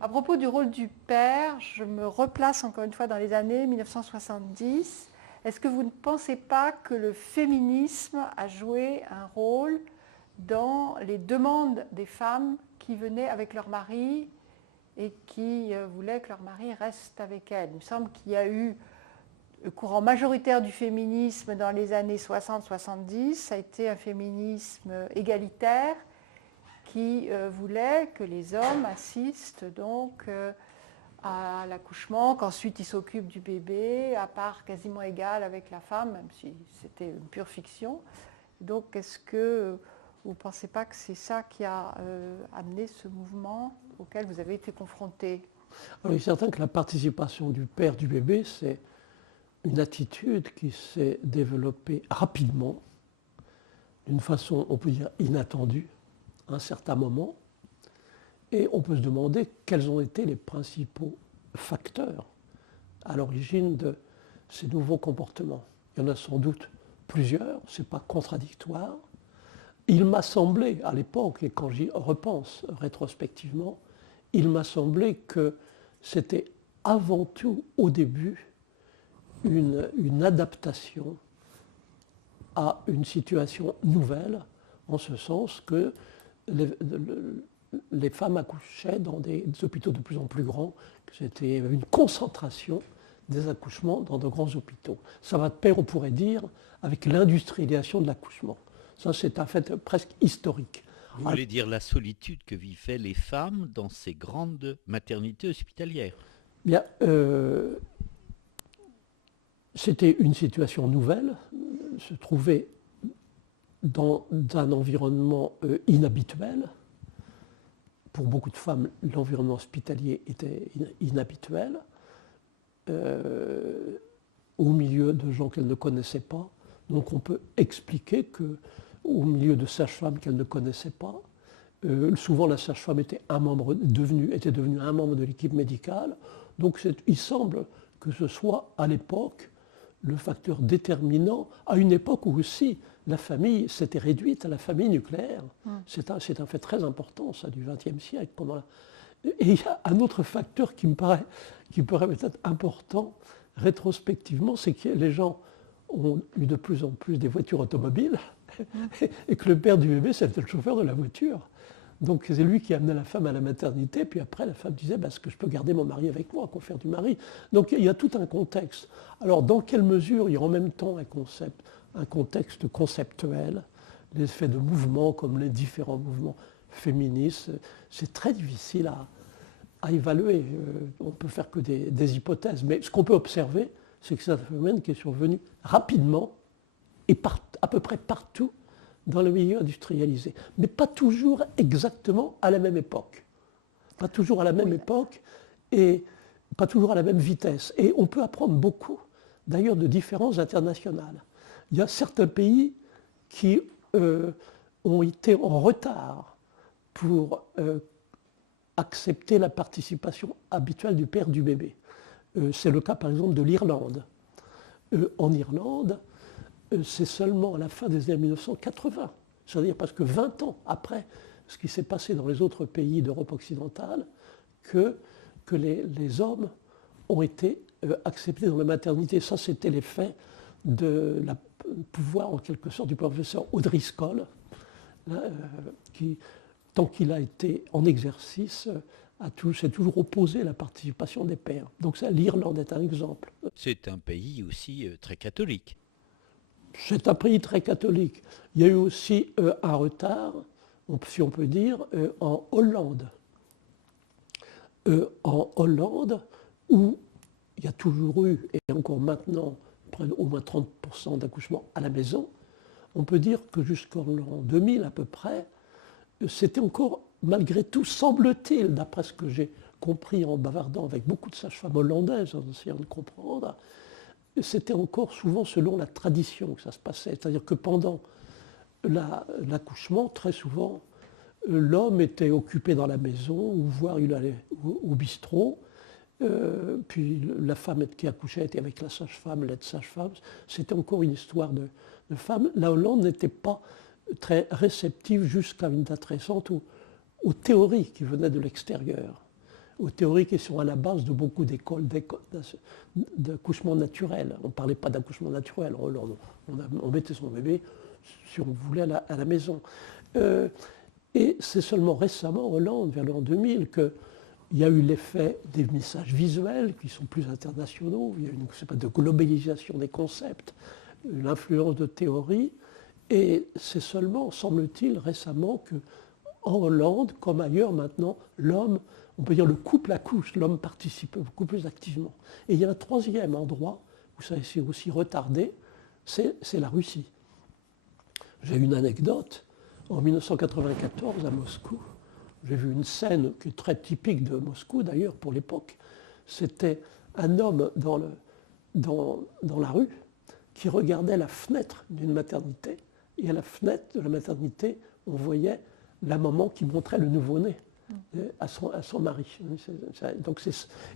À propos du rôle du père, je me replace encore une fois dans les années 1970. Est-ce que vous ne pensez pas que le féminisme a joué un rôle dans les demandes des femmes qui venaient avec leur mari et qui voulaient que leur mari reste avec elles? Il me semble qu'il y a eu le courant majoritaire du féminisme dans les années 60-70, ça a été un féminisme égalitaire qui voulait que les hommes assistent donc à l'accouchement, qu'ensuite ils s'occupent du bébé, à part quasiment égale avec la femme, même si c'était une pure fiction. Donc est-ce que vous ne pensez pas que c'est ça qui a amené ce mouvement auquel vous avez été confronté? Alors, il est certain que la participation du père du bébé, c'est une attitude qui s'est développée rapidement, d'une façon, on peut dire, inattendue, à un certain moment. Et on peut se demander quels ont été les principaux facteurs à l'origine de ces nouveaux comportements. Il y en a sans doute plusieurs, ce n'est pas contradictoire. Il m'a semblé, à l'époque, et quand j'y repense rétrospectivement, il m'a semblé que c'était avant tout, au début, une adaptation à une situation nouvelle, en ce sens que les femmes accouchaient dans des hôpitaux de plus en plus grands, que c'était une concentration des accouchements dans de grands hôpitaux. Ça va de pair, on pourrait dire, avec l'industrialisation de l'accouchement. Ça, c'est un fait presque historique. Vous voulez dire la solitude que vivaient les femmes dans ces grandes maternités hospitalières? Bien, c'était une situation nouvelle, se trouver dans un environnement inhabituel. Pour beaucoup de femmes, l'environnement hospitalier était inhabituel, au milieu de gens qu'elles ne connaissaient pas. Donc on peut expliquer qu'au milieu de sages-femmes qu'elles ne connaissaient pas, souvent la sage-femme était devenue un membre de l'équipe médicale. Donc il semble que ce soit à l'époque le facteur déterminant, à une époque où aussi la famille s'était réduite à la famille nucléaire. C'est un fait très important, ça, du XXe siècle. Et il y a un autre facteur qui me paraît peut-être important rétrospectivement, c'est que les gens ont eu de plus en plus des voitures automobiles et que le père du bébé, c'était le chauffeur de la voiture. Donc c'est lui qui amenait la femme à la maternité, puis après la femme disait est-ce que je peux garder mon mari avec moi, quoi faire du mari. Donc il y a tout un contexte. Alors dans quelle mesure il y a en même temps un contexte conceptuel, les effets de mouvement comme les différents mouvements féministes, c'est très difficile à évaluer. On ne peut faire que des hypothèses. Mais ce qu'on peut observer, c'est que c'est un phénomène qui est survenu rapidement et à peu près partout dans le milieu industrialisé, mais pas toujours exactement à la même époque. Pas toujours à la même époque et pas toujours à la même vitesse. Et on peut apprendre beaucoup, d'ailleurs, de différences internationales. Il y a certains pays qui ont été en retard pour accepter la participation habituelle du père du bébé. C'est le cas, par exemple, de l'Irlande. En Irlande, c'est seulement à la fin des années 1980, c'est-à-dire parce que 20 ans après ce qui s'est passé dans les autres pays d'Europe occidentale, que les hommes ont été acceptés dans la maternité. Ça, c'était l'effet de la pouvoir, en quelque sorte, du professeur O'Driscoll, qui, tant qu'il a été en exercice, s'est toujours opposé à la participation des pères. Donc ça, l'Irlande est un exemple. C'est un pays aussi très catholique. C'est un pays très catholique. Il y a eu aussi un retard, si on peut dire, en Hollande. En Hollande, où il y a toujours eu, et encore maintenant, près d'au moins 30% d'accouchements à la maison, on peut dire que jusqu'en l'an 2000 à peu près, c'était encore, malgré tout, semble-t-il, d'après ce que j'ai compris en bavardant avec beaucoup de sages-femmes hollandaises, en essayant de comprendre, c'était encore souvent selon la tradition que ça se passait. C'est-à-dire que pendant l'accouchement, très souvent, l'homme était occupé dans la maison, ou voire il allait au bistrot, puis la femme qui accouchait était avec la sage-femme, l'aide-sage-femme. C'était encore une histoire de femmes. La Hollande n'était pas très réceptive jusqu'à une date récente aux théories qui venaient de l'extérieur. aux théories qui sont à la base de beaucoup d'écoles d'accouchement naturel. On ne parlait pas d'accouchement naturel, on mettait son bébé, si on voulait, à la maison. Et c'est seulement récemment, en Hollande, vers l'an 2000, qu'il y a eu l'effet des messages visuels qui sont plus internationaux, il y a une je sais pas, de globalisation des concepts, l'influence de théories, et c'est seulement, semble-t-il, récemment qu'en Hollande, comme ailleurs maintenant, l'homme, on peut dire le couple accouche, l'homme participe beaucoup plus activement. Et il y a un troisième endroit où ça s'est aussi retardé, c'est la Russie. J'ai une anecdote. En 1994, à Moscou, j'ai vu une scène qui est très typique de Moscou, d'ailleurs, pour l'époque. C'était un homme dans la rue qui regardait la fenêtre d'une maternité. Et à la fenêtre de la maternité, on voyait la maman qui montrait le nouveau-né à son mari.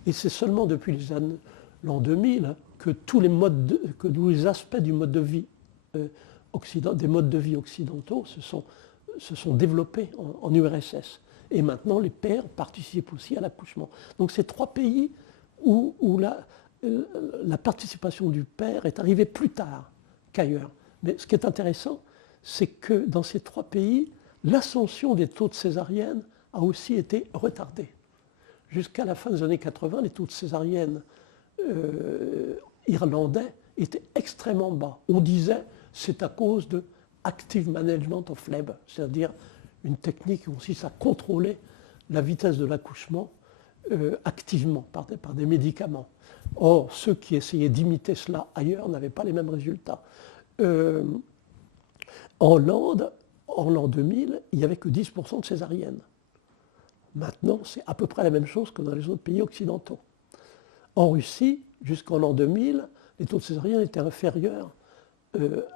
Et c'est seulement depuis l'an 2000 que tous les aspects du mode de vie des modes de vie occidentaux se sont développés en URSS. Et maintenant, les pères participent aussi à l'accouchement. Donc, c'est trois pays où la participation du père est arrivée plus tard qu'ailleurs. Mais ce qui est intéressant, c'est que dans ces trois pays, l'ascension des taux de césarienne a aussi été retardée. Jusqu'à la fin des années 80, les taux de césarienne irlandais étaient extrêmement bas. On disait c'est à cause de active management of labor, c'est-à-dire une technique qui consiste à contrôler la vitesse de l'accouchement activement par des médicaments. Or, ceux qui essayaient d'imiter cela ailleurs n'avaient pas les mêmes résultats. En Hollande, en l'an 2000, il n'y avait que 10% de césariennes. Maintenant, c'est à peu près la même chose que dans les autres pays occidentaux. En Russie, jusqu'en l'an 2000, les taux de césariennes étaient inférieurs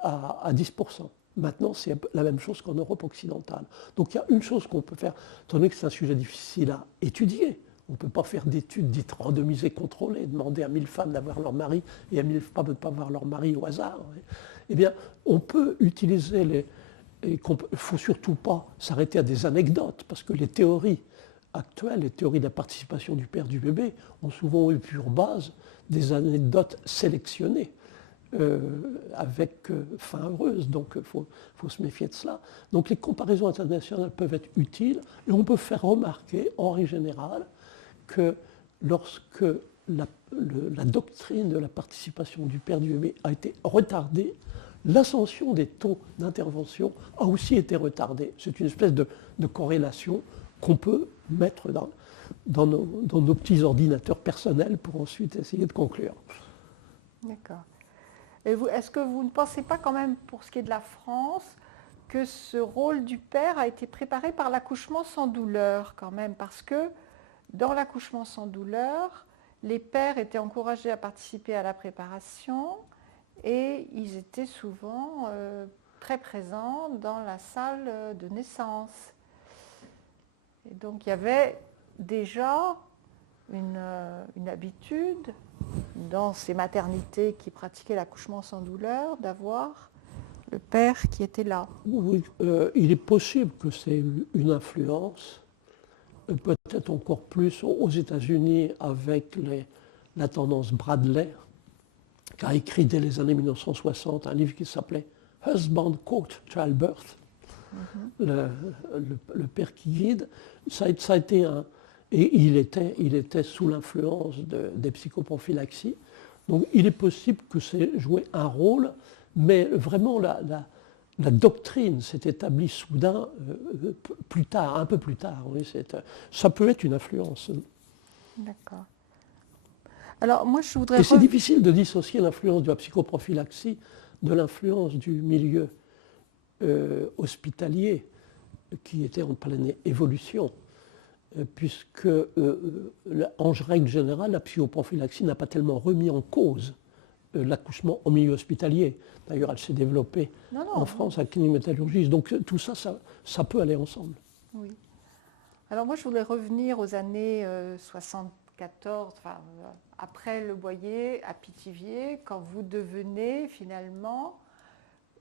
à 10%. Maintenant, c'est la même chose qu'en Europe occidentale. Donc il y a une chose qu'on peut faire, étant donné que c'est un sujet difficile à étudier. On ne peut pas faire d'études dites randomisées, contrôlées, demander à 1000 femmes d'avoir leur mari et à 1000 femmes de ne pas avoir leur mari au hasard. Eh bien, on peut utiliser il ne faut surtout pas s'arrêter à des anecdotes, parce que les théories actuelles, les théories de la participation du père du bébé, ont souvent eu pour base des anecdotes sélectionnées. Avec fin heureuse, donc il faut se méfier de cela. Donc les comparaisons internationales peuvent être utiles, et on peut faire remarquer, en règle générale, que lorsque la doctrine de la participation du père du bébé a été retardée, l'ascension des taux d'intervention a aussi été retardée. C'est une espèce de corrélation qu'on peut mettre dans nos petits ordinateurs personnels pour ensuite essayer de conclure. D'accord. Est-ce que vous ne pensez pas quand même, pour ce qui est de la France, que ce rôle du père a été préparé par l'accouchement sans douleur quand même? Parce que dans l'accouchement sans douleur, les pères étaient encouragés à participer à la préparation et ils étaient souvent très présents dans la salle de naissance. Et donc il y avait déjà une habitude dans ces maternités qui pratiquaient l'accouchement sans douleur, d'avoir le père qui était là. Oui, il est possible que c'est une influence, peut-être encore plus aux États-Unis avec la tendance Bradley, qui a écrit dès les années 1960 un livre qui s'appelait Husband Coach Childbirth, le père qui guide. Ça a été et il était sous l'influence des psychoprophylaxies. Donc il est possible que c'est joué un rôle, mais vraiment la doctrine s'est établie soudain plus tard, un peu plus tard. Oui, ça peut être une influence. D'accord. Alors moi je voudrais... Et c'est difficile de dissocier l'influence de la psychoprophylaxie de l'influence du milieu hospitalier qui était en pleine évolution. Puisque, en règle générale, la psychoprophylaxie n'a pas tellement remis en cause l'accouchement au milieu hospitalier. D'ailleurs, elle s'est développée en France à la clinique métallurgiste. Donc tout ça, ça peut aller ensemble. Oui. Alors moi, je voulais revenir aux années 74, après le Boyer, à Pithiviers, quand vous devenez finalement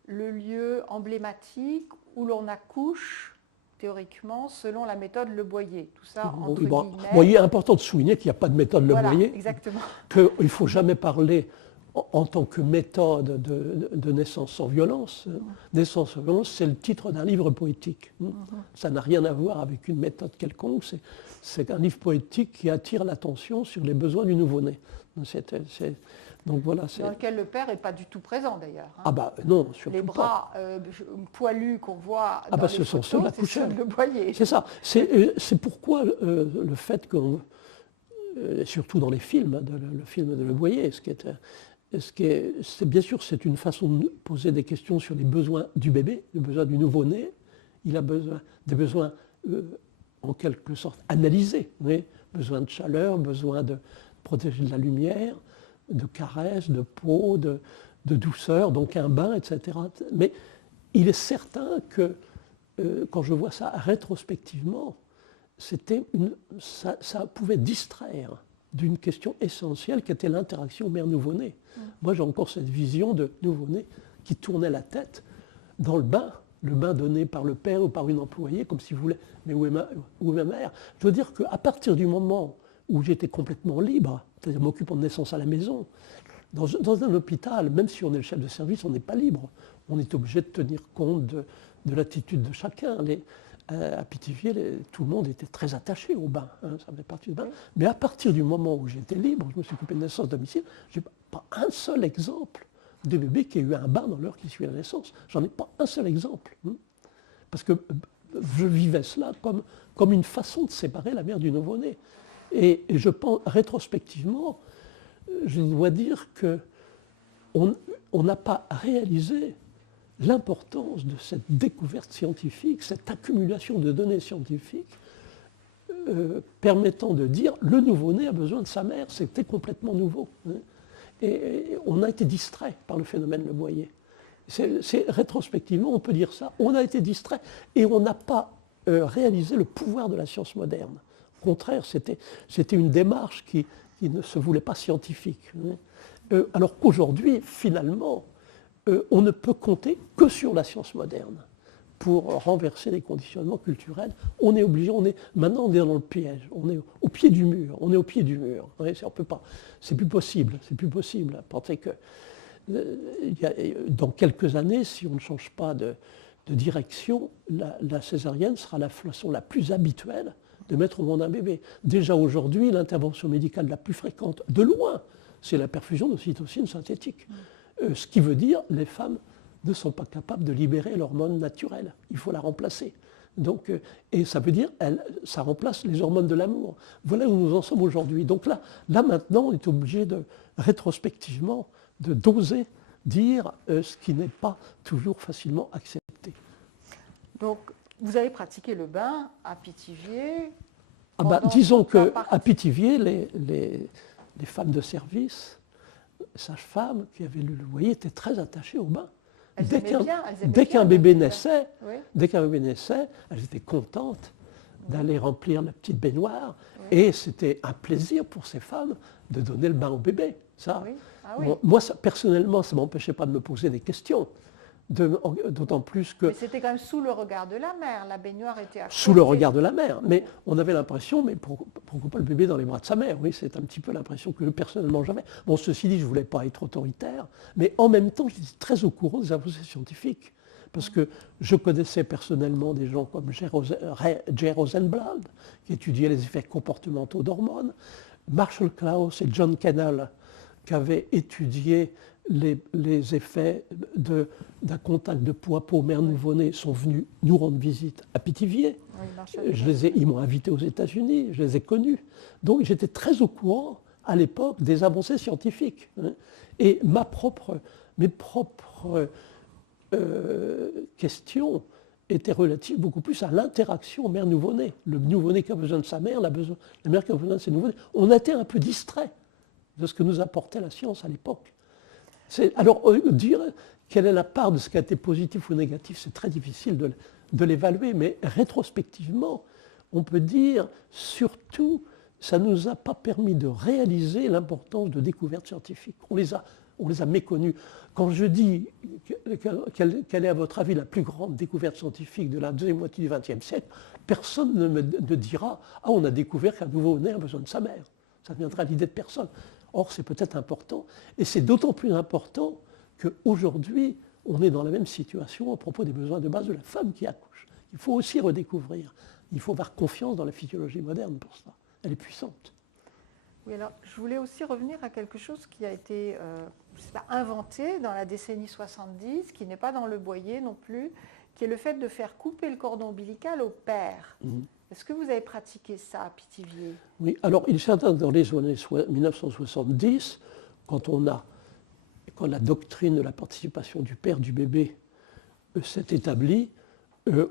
le lieu emblématique où l'on accouche théoriquement, selon la méthode Le Boyer. Tout ça, entre Oui, bon, guillemets. il est important de souligner qu'il n'y a pas de méthode Le Voilà, Boyer, exactement. qu'il ne faut jamais parler en tant que méthode de naissance sans violence. Naissance sans violence, c'est le titre d'un livre poétique. Ça n'a rien à voir avec une méthode quelconque. C'est un livre poétique qui attire l'attention sur les besoins du nouveau-né. Donc voilà, Dans lequel le père n'est pas du tout présent d'ailleurs. Hein. Ah bah non, surtout les bras pas. poilus qu'on voit dans bah, les ce sont photos, ceux de la c'est couchère. ceux de Le Boyer. C'est ça. C'est pourquoi le fait qu'on, surtout dans les films, le film de Le Boyer, c'est bien sûr c'est une façon de poser des questions sur les besoins du bébé, les besoins du nouveau-né. Il a des besoins en quelque sorte analysés, besoin de chaleur, besoin de protéger de la lumière, de caresses, de peau, de douceur, donc un bain, etc. Mais il est certain que quand je vois ça rétrospectivement, ça pouvait distraire d'une question essentielle qui était l'interaction mère-nouveau-né. Moi, j'ai encore cette vision de nouveau-né qui tournait la tête dans le bain donné par le père ou par une employée, comme si vous voulez, mais où est ma mère? Je veux dire qu'à partir du moment où j'étais complètement libre, c'est-à-dire m'occupant de naissance à la maison, dans un hôpital, même si on est le chef de service, on n'est pas libre. On est obligé de tenir compte de l'attitude de chacun. À Pithiviers, tout le monde était très attaché au bain, ça faisait partie du bain. Mais à partir du moment où j'étais libre, je me suis occupé de naissance à domicile, je n'ai pas un seul exemple de bébé qui a eu un bain dans l'heure qui suit la naissance. J'en ai pas un seul exemple. Parce que je vivais cela comme une façon de séparer la mère du nouveau-né. Et je pense, rétrospectivement, je dois dire qu'on n'a pas réalisé l'importance de cette découverte scientifique, cette accumulation de données scientifiques permettant de dire le nouveau-né a besoin de sa mère, c'était complètement nouveau. Et on a été distrait par le phénomène Le Boyer. Rétrospectivement, on peut dire ça, on a été distrait et on n'a pas réalisé le pouvoir de la science moderne. Au contraire, c'était une démarche qui ne se voulait pas scientifique. Alors qu'aujourd'hui, finalement, on ne peut compter que sur la science moderne pour renverser les conditionnements culturels. On est obligé, maintenant on est dans le piège, on est au pied du mur, on peut pas, c'est plus possible. Pensez que dans quelques années, si on ne change pas de direction, la césarienne sera la façon la plus habituelle de mettre au monde un bébé. Déjà aujourd'hui, l'intervention médicale la plus fréquente, de loin, c'est la perfusion d'ocytocine synthétique. Ce qui veut dire les femmes ne sont pas capables de libérer l'hormone naturelle. Il faut la remplacer. Donc, et ça veut dire ça remplace les hormones de l'amour. Voilà où nous en sommes aujourd'hui. Donc là maintenant, on est obligé rétrospectivement d'oser dire ce qui n'est pas toujours facilement accepté. Donc, vous avez pratiqué le bain à Pithiviers. Disons qu'à Pithiviers, les femmes de service, sages-femmes qui avaient lu Le Boyer, étaient très attachées au bain. Dès qu'un bébé naissait, elles étaient contentes d'aller remplir la petite baignoire. Oui. Et c'était un plaisir pour ces femmes de donner le bain au bébé. Ça, oui. Moi, personnellement, ça ne m'empêchait pas de me poser des questions. D'autant plus que... Mais c'était quand même sous le regard de la mère, la baignoire était à côté. Sous le regard de la mère, mais on avait l'impression, mais pourquoi pas le bébé dans les bras de sa mère? Oui, c'est un petit peu l'impression que personnellement j'avais. Bon, ceci dit, je ne voulais pas être autoritaire, mais en même temps, j'étais très au courant des avancées scientifiques, parce que je connaissais personnellement des gens comme Jay Rosenblad, qui étudiait les effets comportementaux d'hormones, Marshall Klaus et John Kennel, qui avaient étudié les effets d'un contact de peau à peau mère nouveau-né, sont venus nous rendre visite à Pithiviers. Oui, ils m'ont invité aux États-Unis, je les ai connus. Donc j'étais très au courant à l'époque des avancées scientifiques. Et mes propres questions étaient relatives beaucoup plus à l'interaction mère nouveau-né. Le nouveau-né qui a besoin de sa mère, la mère qui a besoin de ses nouveau-nés. On a été un peu distrait de ce que nous apportait la science à l'époque. Alors, dire quelle est la part de ce qui a été positif ou négatif, c'est très difficile de l'évaluer, mais rétrospectivement, on peut dire, surtout, ça ne nous a pas permis de réaliser l'importance de découvertes scientifiques. On on les a méconnus. Quand je dis quelle est à votre avis la plus grande découverte scientifique de la deuxième moitié du XXe siècle, personne ne dira « Ah, on a découvert qu'un nouveau-né a besoin de sa mère ». Ça ne viendra à l'idée de personne. Or, c'est peut-être important. Et c'est d'autant plus important qu'aujourd'hui, on est dans la même situation à propos des besoins de base de la femme qui accouche. Il faut aussi redécouvrir. Il faut avoir confiance dans la physiologie moderne pour ça. Elle est puissante. Oui, alors je voulais aussi revenir à quelque chose qui a été inventé dans la décennie 70, qui n'est pas dans le Boyer non plus, qui est le fait de faire couper le cordon ombilical au père. Est-ce que vous avez pratiqué ça à Pithiviers? Oui, alors il est certain que dans les années 1970, quand la doctrine de la participation du père du bébé s'est établie,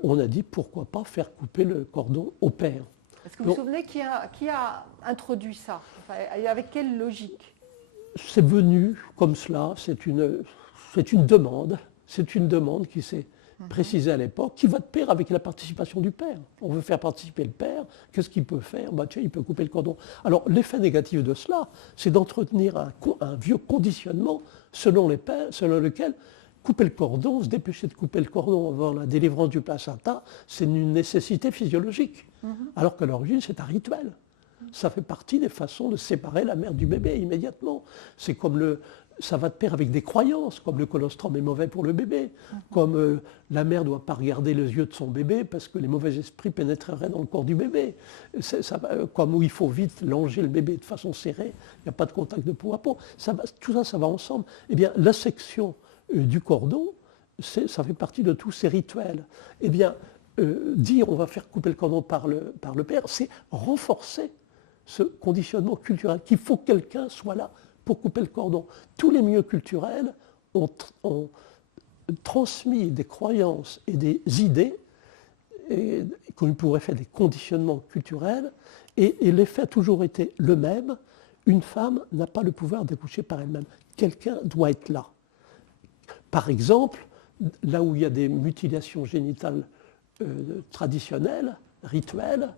on a dit pourquoi pas faire couper le cordon au père. Est-ce que vous vous souvenez qui a introduit ça? Enfin, avec quelle logique? C'est venu comme cela, c'est une demande qui s'est précisée à l'époque, qui va de pair avec la participation du père. On veut faire participer le père, qu'est-ce qu'il peut faire? Tiens, il peut couper le cordon. Alors l'effet négatif de cela, c'est d'entretenir un vieux conditionnement selon lequel couper le cordon, se dépêcher de couper le cordon avant la délivrance du placenta, c'est une nécessité physiologique. Alors qu'à l'origine, c'est un rituel. Ça fait partie des façons de séparer la mère du bébé immédiatement. C'est comme ça va de pair avec des croyances, comme le colostrum est mauvais pour le bébé, comme la mère ne doit pas regarder les yeux de son bébé parce que les mauvais esprits pénétreraient dans le corps du bébé. Comme où il faut vite langer le bébé de façon serrée, il n'y a pas de contact de peau à peau. Tout ça, ça va ensemble. Eh bien, la section du cordon, ça fait partie de tous ces rituels. Eh bien, dire on va faire couper le cordon par le père, c'est renforcer ce conditionnement culturel, qu'il faut que quelqu'un soit là pour couper le cordon. Tous les milieux culturels ont transmis des croyances et des idées, et qu'on pourrait faire des conditionnements culturels, et l'effet a toujours été le même. Une femme n'a pas le pouvoir d'accoucher par elle-même. Quelqu'un doit être là. Par exemple, là où il y a des mutilations génitales traditionnelles, rituelles,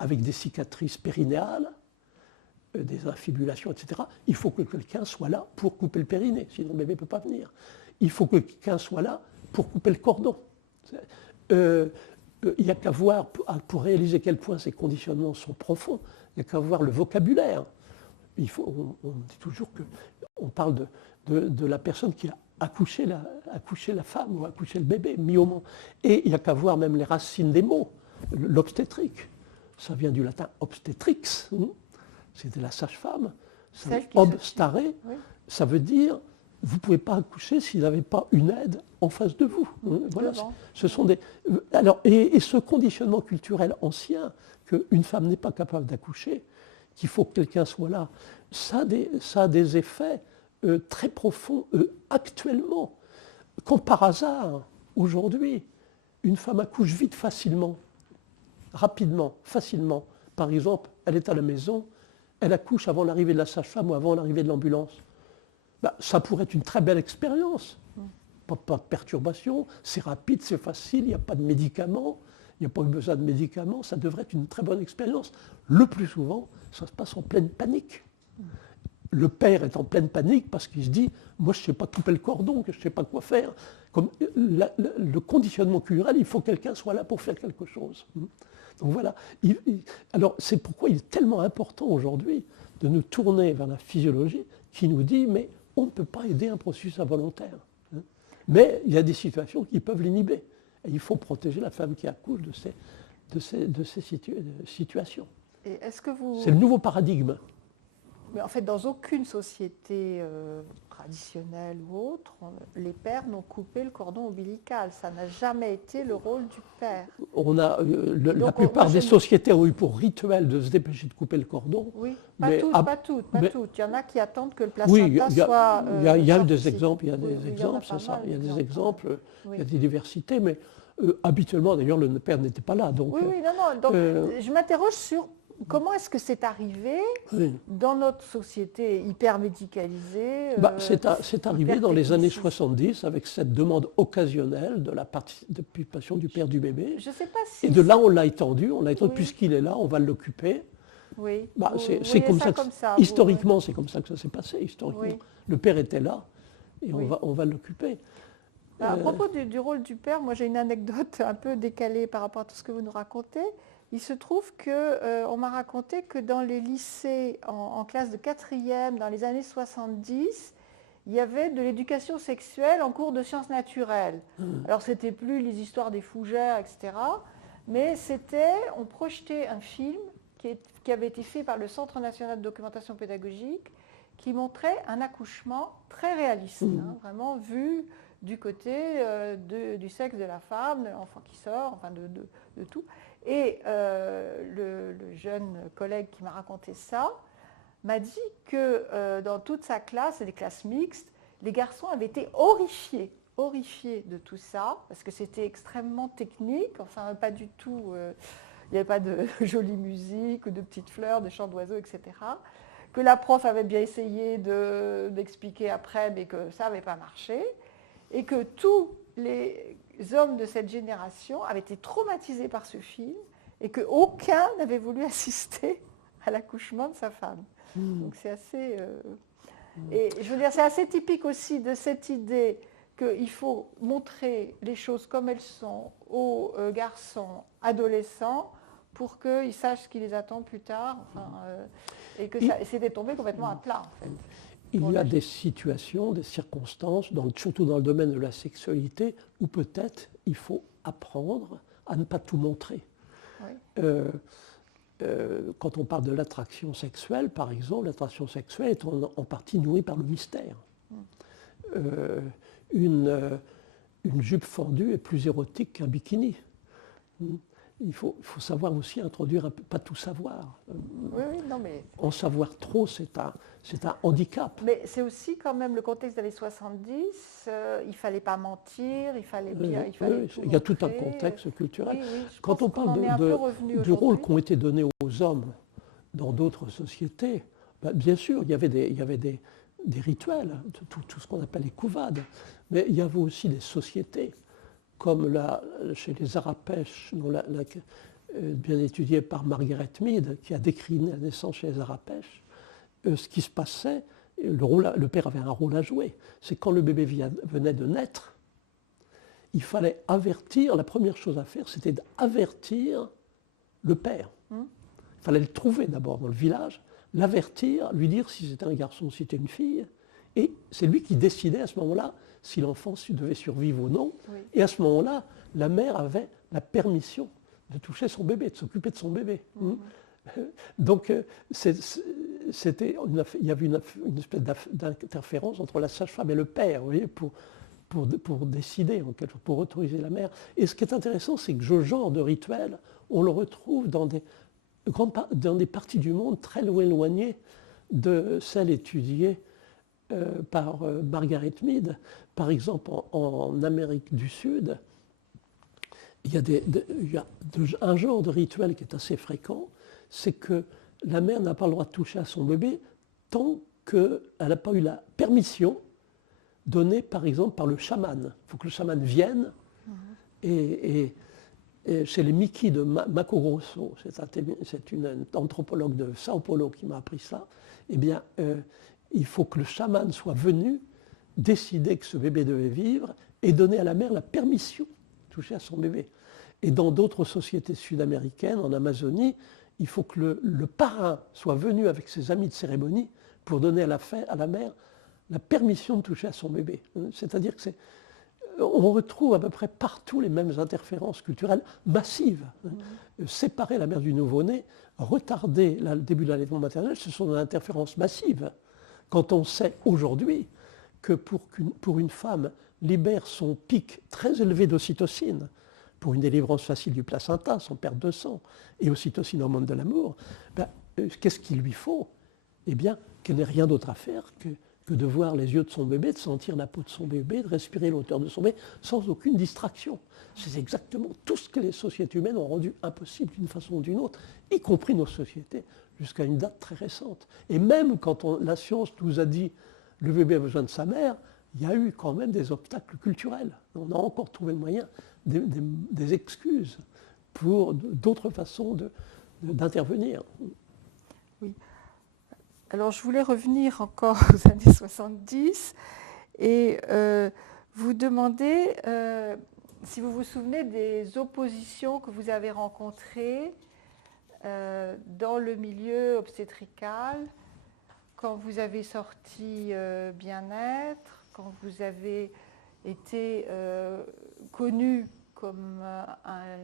avec des cicatrices périnéales, des infibulations, etc., il faut que quelqu'un soit là pour couper le périnée, sinon le bébé ne peut pas venir. Il faut que quelqu'un soit là pour couper le cordon. Il n'y a qu'à voir, pour réaliser quel point ces conditionnements sont profonds, il n'y a qu'à voir le vocabulaire. On dit toujours qu'on parle de la personne qui a accouché la femme ou accouché le bébé, mis au monde. Et il n'y a qu'à voir même les racines des mots. L'obstétrique, ça vient du latin obstetrix, c'était la sage-femme. Obstare, oui. Ça veut dire vous ne pouvez pas accoucher s'il n'avait pas une aide en face de vous. Voilà. Ce sont et ce conditionnement culturel ancien, qu'une femme n'est pas capable d'accoucher, qu'il faut que quelqu'un soit là, ça a des effets très profonds actuellement. Quand par hasard, aujourd'hui, une femme accouche vite, facilement, rapidement, facilement, par exemple, elle est à la maison, elle accouche avant l'arrivée de la sage-femme ou avant l'arrivée de l'ambulance, ça pourrait être une très belle expérience. Pas de perturbation, c'est rapide, c'est facile, il n'y a pas de médicaments, il n'y a pas eu besoin de médicaments, ça devrait être une très bonne expérience. Le plus souvent, ça se passe en pleine panique. Le père est en pleine panique parce qu'il se dit « moi je ne sais pas couper le cordon, je ne sais pas quoi faire ». Comme le conditionnement culturel, il faut que quelqu'un soit là pour faire quelque chose. Donc voilà. Alors c'est pourquoi il est tellement important aujourd'hui de nous tourner vers la physiologie qui nous dit « mais on ne peut pas aider un processus involontaire ». Mais il y a des situations qui peuvent l'inhiber. Et il faut protéger la femme qui accouche de ces situations. C'est le nouveau paradigme. Mais en fait, dans aucune société traditionnelle ou autre, les pères n'ont coupé le cordon ombilical. Ça n'a jamais été le rôle du père. La plupart des sociétés ont eu pour rituel de se dépêcher de couper le cordon. Oui, pas toutes. Il y en a qui attendent que le placenta soit il y a des exemples, c'est ça. Il y a des exemples, il y a des diversités, mais habituellement, d'ailleurs, le père n'était pas là. Donc, Donc, je m'interroge sur comment est-ce que c'est arrivé dans notre société hyper médicalisée c'est arrivé dans les années 70 avec cette demande occasionnelle de la participation du père du bébé. Je sais pas si. Et de là, on l'a étendu, puisqu'il est là, on va l'occuper. Oui. C'est comme ça. Historiquement, c'est comme ça que ça s'est passé. Historiquement, le père était là et Oui. on va l'occuper. À propos du rôle du père, moi j'ai une anecdote un peu décalée par rapport à tout ce que vous nous racontez. Il se trouve qu'on m'a raconté que dans les lycées en classe de 4e, dans les années 70, il y avait de l'éducation sexuelle en cours de sciences naturelles. Alors c'était plus les histoires des fougères, etc. Mais on projetait un film qui avait été fait par le Centre national de documentation pédagogique qui montrait un accouchement très réaliste, vraiment vu du côté du sexe de la femme, de l'enfant qui sort, enfin de tout. Et le jeune collègue qui m'a raconté ça m'a dit que dans toute sa classe, et des classes mixtes, les garçons avaient été horrifiés de tout ça, parce que c'était extrêmement technique, enfin pas du tout, il n'y avait pas de jolie musique ou de petites fleurs, de chants d'oiseaux, etc. Que la prof avait bien essayé d'expliquer après, mais que ça n'avait pas marché. Et que tous les hommes de cette génération avaient été traumatisés par ce film et qu'aucun n'avait voulu assister à l'accouchement de sa femme. Donc c'est assez... Et je veux dire, c'est assez typique aussi de cette idée qu'il faut montrer les choses comme elles sont aux garçons adolescents pour qu'ils sachent ce qui les attend plus tard. Enfin, et que c'était tombé complètement à plat, en fait. Il y a des situations, des circonstances, surtout dans le domaine de la sexualité, où peut-être il faut apprendre à ne pas tout montrer. Oui. Quand on parle de l'attraction sexuelle, par exemple, l'attraction sexuelle est en partie nourrie par le mystère. Une jupe fendue est plus érotique qu'un bikini. Il faut savoir aussi introduire un peu, pas tout savoir. Oui, non, mais... En savoir trop, c'est un handicap. Mais c'est aussi quand même le contexte des années 70, il ne fallait pas mentir, il fallait bien... Il y a tout un contexte culturel. Oui, quand on parle du rôle qui ont été donnés aux hommes dans d'autres sociétés, bien sûr, il y avait des rituels, tout ce qu'on appelle les couvades, mais il y avait aussi des sociétés, comme chez les Arapèches, bien étudié par Margaret Mead, qui a décrit la naissance chez les Arapèches. Ce qui se passait, le père avait un rôle à jouer. C'est quand le bébé venait de naître, il fallait avertir, la première chose à faire, c'était d'avertir le père. Il fallait le trouver d'abord dans le village, l'avertir, lui dire si c'était un garçon, si c'était une fille. Et c'est lui qui décidait à ce moment-là si l'enfant devait survivre ou non. Oui. Et à ce moment-là, la mère avait la permission de toucher son bébé, de s'occuper de son bébé. Donc, il y avait une espèce d'interférence entre la sage-femme et le père, vous voyez, pour décider, pour autoriser la mère. Et ce qui est intéressant, c'est que ce genre de rituel, on le retrouve dans des parties du monde très éloignées de celles étudiées par Margaret Mead. Par exemple, en Amérique du Sud, il y a un genre de rituel qui est assez fréquent, c'est que la mère n'a pas le droit de toucher à son bébé tant qu'elle n'a pas eu la permission donnée, par exemple, par le chaman. Il faut que le chaman vienne. Et chez les Miki de Mako Grosso, c'est une anthropologue de Sao Paulo qui m'a appris ça, eh bien, il faut que le chaman soit venu décider que ce bébé devait vivre et donner à la mère la permission de toucher à son bébé. Et dans d'autres sociétés sud-américaines, en Amazonie, il faut que le parrain soit venu avec ses amis de cérémonie pour donner à la mère la permission de toucher à son bébé. C'est-à-dire qu'on retrouve à peu près partout les mêmes interférences culturelles massives. Séparer la mère du nouveau-né, retarder le début de l'allaitement maternel, ce sont des interférences massives. Quand on sait aujourd'hui que pour une femme libère son pic très élevé d'ocytocine, pour une délivrance facile du placenta, sans perte de sang, et ocytocine, hormone de l'amour, qu'est-ce qu'il lui faut? Eh bien, qu'elle n'ait rien d'autre à faire que de voir les yeux de son bébé, de sentir la peau de son bébé, de respirer l'odeur de son bébé, sans aucune distraction. C'est exactement tout ce que les sociétés humaines ont rendu impossible d'une façon ou d'une autre, y compris nos sociétés, jusqu'à une date très récente. Et même quand la science nous a dit le bébé a besoin de sa mère, il y a eu quand même des obstacles culturels. On a encore trouvé le moyen, des excuses pour d'autres façons d'intervenir. Oui. Alors je voulais revenir encore aux années 70 Et vous demandez si vous vous souvenez des oppositions que vous avez rencontrées dans le milieu obstétrical quand vous avez sorti Bien-être, quand vous avez été connu comme un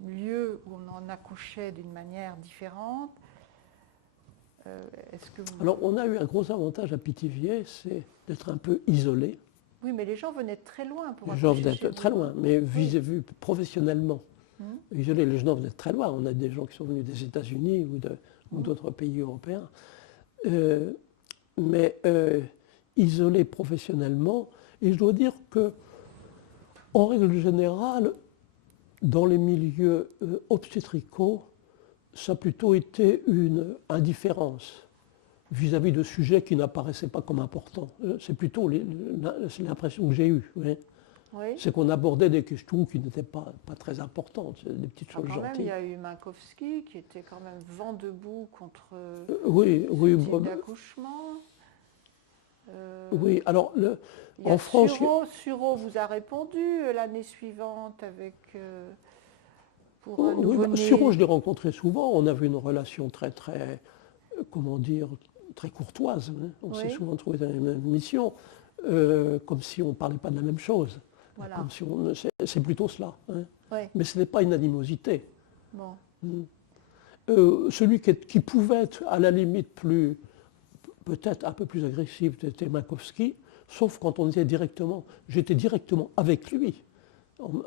lieu où on en accouchait d'une manière différente. Est-ce que vous... Alors, on a eu un gros avantage à Pithiviers, c'est d'être un peu isolé. Oui, mais les gens venaient de très loin pour Les gens accoucher venaient chez de très vous. loin, mais vu professionnellement. Hum. Isolé, les gens venaient de très loin. On a des gens qui sont venus des États-Unis ou d'autres pays européens. Mais isolés professionnellement. Et je dois dire que, en règle générale, dans les milieux obstétricaux, ça a plutôt été une indifférence vis-à-vis de sujets qui n'apparaissaient pas comme importants. C'est plutôt l'impression que j'ai eue. Oui. Oui. C'est qu'on abordait des questions qui n'étaient pas très importantes, des petites choses Quand même, il gentilles. y a eu Minkowski qui était quand même vent debout contre Oui, ce type d'accouchement. oui, alors Il y a en France... Sureau vous a répondu l'année suivante avec pour un Oui, nouveau-né. Sureau, je l'ai rencontré souvent. On avait une relation comment dire, très courtoise. Hein. On s'est souvent trouvé dans les mêmes missions, comme si on ne parlait pas de la même chose. Voilà. Comme si c'est plutôt cela. Hein. Oui. Mais ce n'est pas une animosité. Bon. Celui qui pouvait être à la limite peut-être un peu plus agressif, c'était Minkowski, sauf quand on était j'étais directement avec lui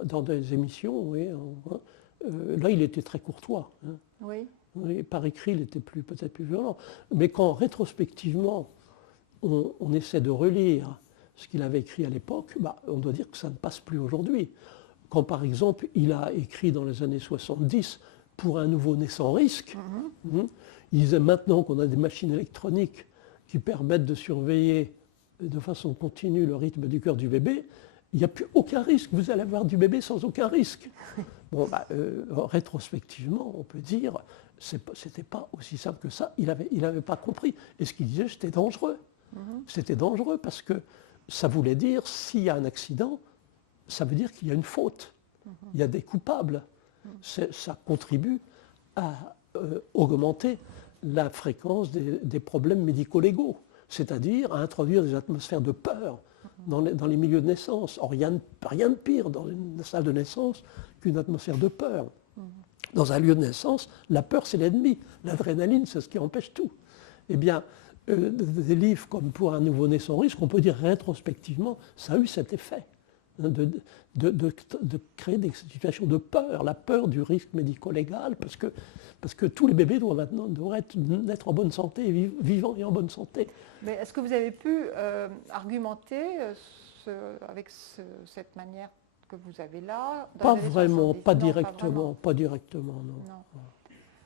dans des émissions. Oui, là, il était très courtois. Hein. Oui. Oui, par écrit, il était peut-être plus violent. Mais quand rétrospectivement, on essaie de relire ce qu'il avait écrit à l'époque, on doit dire que ça ne passe plus aujourd'hui. Quand par exemple, il a écrit dans les années 70 pour un nouveau-né sans risque, il disait maintenant qu'on a des machines électroniques qui permettent de surveiller de façon continue le rythme du cœur du bébé, il n'y a plus aucun risque, vous allez avoir du bébé sans aucun risque. Bon, rétrospectivement, on peut dire, c'était pas aussi simple que ça, il avait pas compris. Et ce qu'il disait, c'était dangereux. C'était dangereux parce que ça voulait dire, s'il y a un accident, ça veut dire qu'il y a une faute. Il y a des coupables. Ça contribue à augmenter la fréquence des problèmes médico-légaux, c'est-à-dire à introduire des atmosphères de peur dans les milieux de naissance. Or, il n'y a rien de pire dans une salle de naissance qu'une atmosphère de peur. Dans un lieu de naissance, la peur, c'est l'ennemi. L'adrénaline, c'est ce qui empêche tout. Eh bien, des livres comme Pour un nouveau-né sans risque, on peut dire rétrospectivement, ça a eu cet effet de créer des situations de peur, la peur du risque médico-légal, parce que tous les bébés doivent naître en bonne santé, vivants et en bonne santé. Mais est-ce que vous avez pu argumenter avec cette manière que vous avez là Pas vraiment, pas directement, non.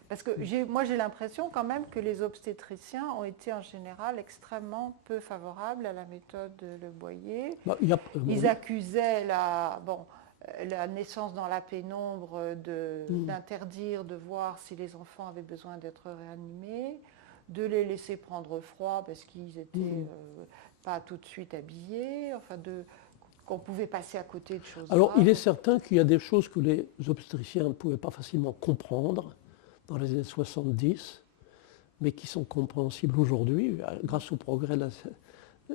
Parce que moi j'ai l'impression quand même que les obstétriciens ont été en général extrêmement peu favorables à la méthode Le Boyer. Ils accusaient la naissance dans la pénombre d'interdire de voir si les enfants avaient besoin d'être réanimés, de les laisser prendre froid parce qu'ils n'étaient pas tout de suite habillés, qu'on pouvait passer à côté de choses. Alors, graves. il est certain qu'il y a des choses que les obstétriciens ne pouvaient pas facilement comprendre dans les années 70, mais qui sont compréhensibles aujourd'hui, grâce au progrès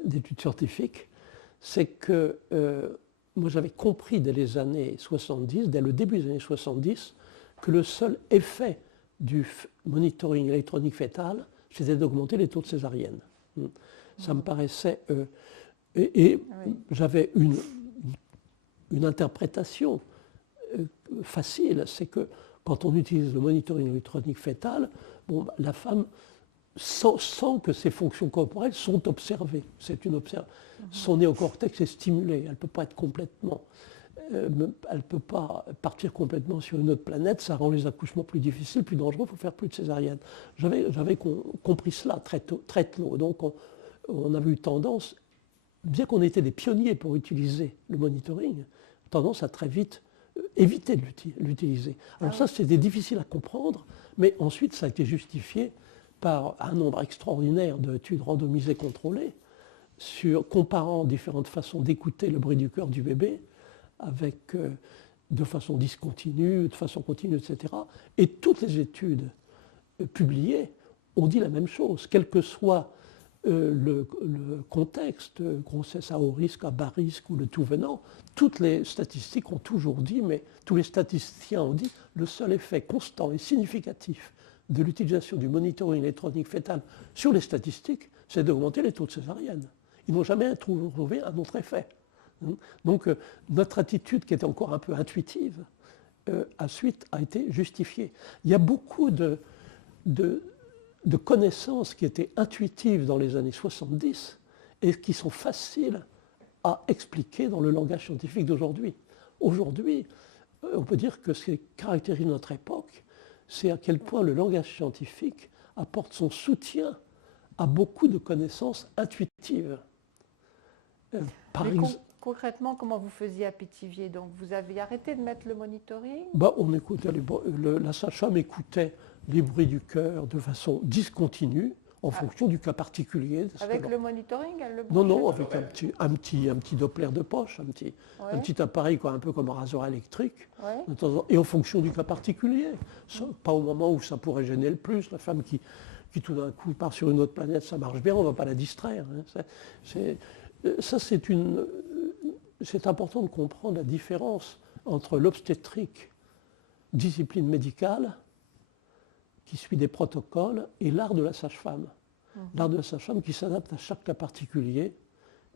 d'études scientifiques. C'est que moi, j'avais compris dès les années 70, dès le début des années 70, que le seul effet du monitoring électronique fœtal, c'était d'augmenter les taux de césarienne. Ça me paraissait... Et j'avais une interprétation facile, c'est que quand on utilise le monitoring électronique fœtal, la femme sent que ses fonctions corporelles sont observées. Son néocortex est stimulé, elle ne peut pas être complètement... elle ne peut pas partir complètement sur une autre planète, ça rend les accouchements plus difficiles, plus dangereux, il faut faire plus de césarienne. J'avais compris cela très tôt. Donc on avait eu tendance... Bien qu'on était des pionniers pour utiliser le monitoring, tendance à très vite éviter de l'utiliser. Alors ça, c'était difficile à comprendre, mais ensuite, ça a été justifié par un nombre extraordinaire d'études randomisées contrôlées comparant différentes façons d'écouter le bruit du cœur du bébé, de façon discontinue, de façon continue, etc. Et toutes les études publiées ont dit la même chose, quel que soit le contexte, grossesse à haut risque, à bas risque ou le tout venant, toutes les statistiques ont toujours dit, mais tous les statisticiens ont dit, le seul effet constant et significatif de l'utilisation du monitoring électronique fœtal sur les statistiques, c'est d'augmenter les taux de césarienne. Ils n'ont jamais trouvé un autre effet. Donc notre attitude, qui était encore un peu intuitive, ensuite a été justifiée. Il y a beaucoup de connaissances qui étaient intuitives dans les années 70 et qui sont faciles à expliquer dans le langage scientifique d'aujourd'hui. Aujourd'hui, on peut dire que ce qui caractérise notre époque, c'est à quel point le langage scientifique apporte son soutien à beaucoup de connaissances intuitives. Par exemple, concrètement, comment vous faisiez à Pithiviers? Donc, vous avez arrêté de mettre le monitoring? On écoutait la sage-femme écoutait les bruits du cœur de façon discontinue, en fonction du cas particulier. Avec le monitoring, elle le branchait? Non, avec un petit Doppler de poche, un petit appareil un peu comme un rasoir électrique, et en fonction du cas particulier. Pas au moment où ça pourrait gêner le plus. La femme qui tout d'un coup part sur une autre planète, ça marche bien, on ne va pas la distraire. C'est important de comprendre la différence entre l'obstétrique, discipline médicale, qui suit des protocoles, et l'art de la sage-femme. L'art de la sage-femme qui s'adapte à chaque cas particulier,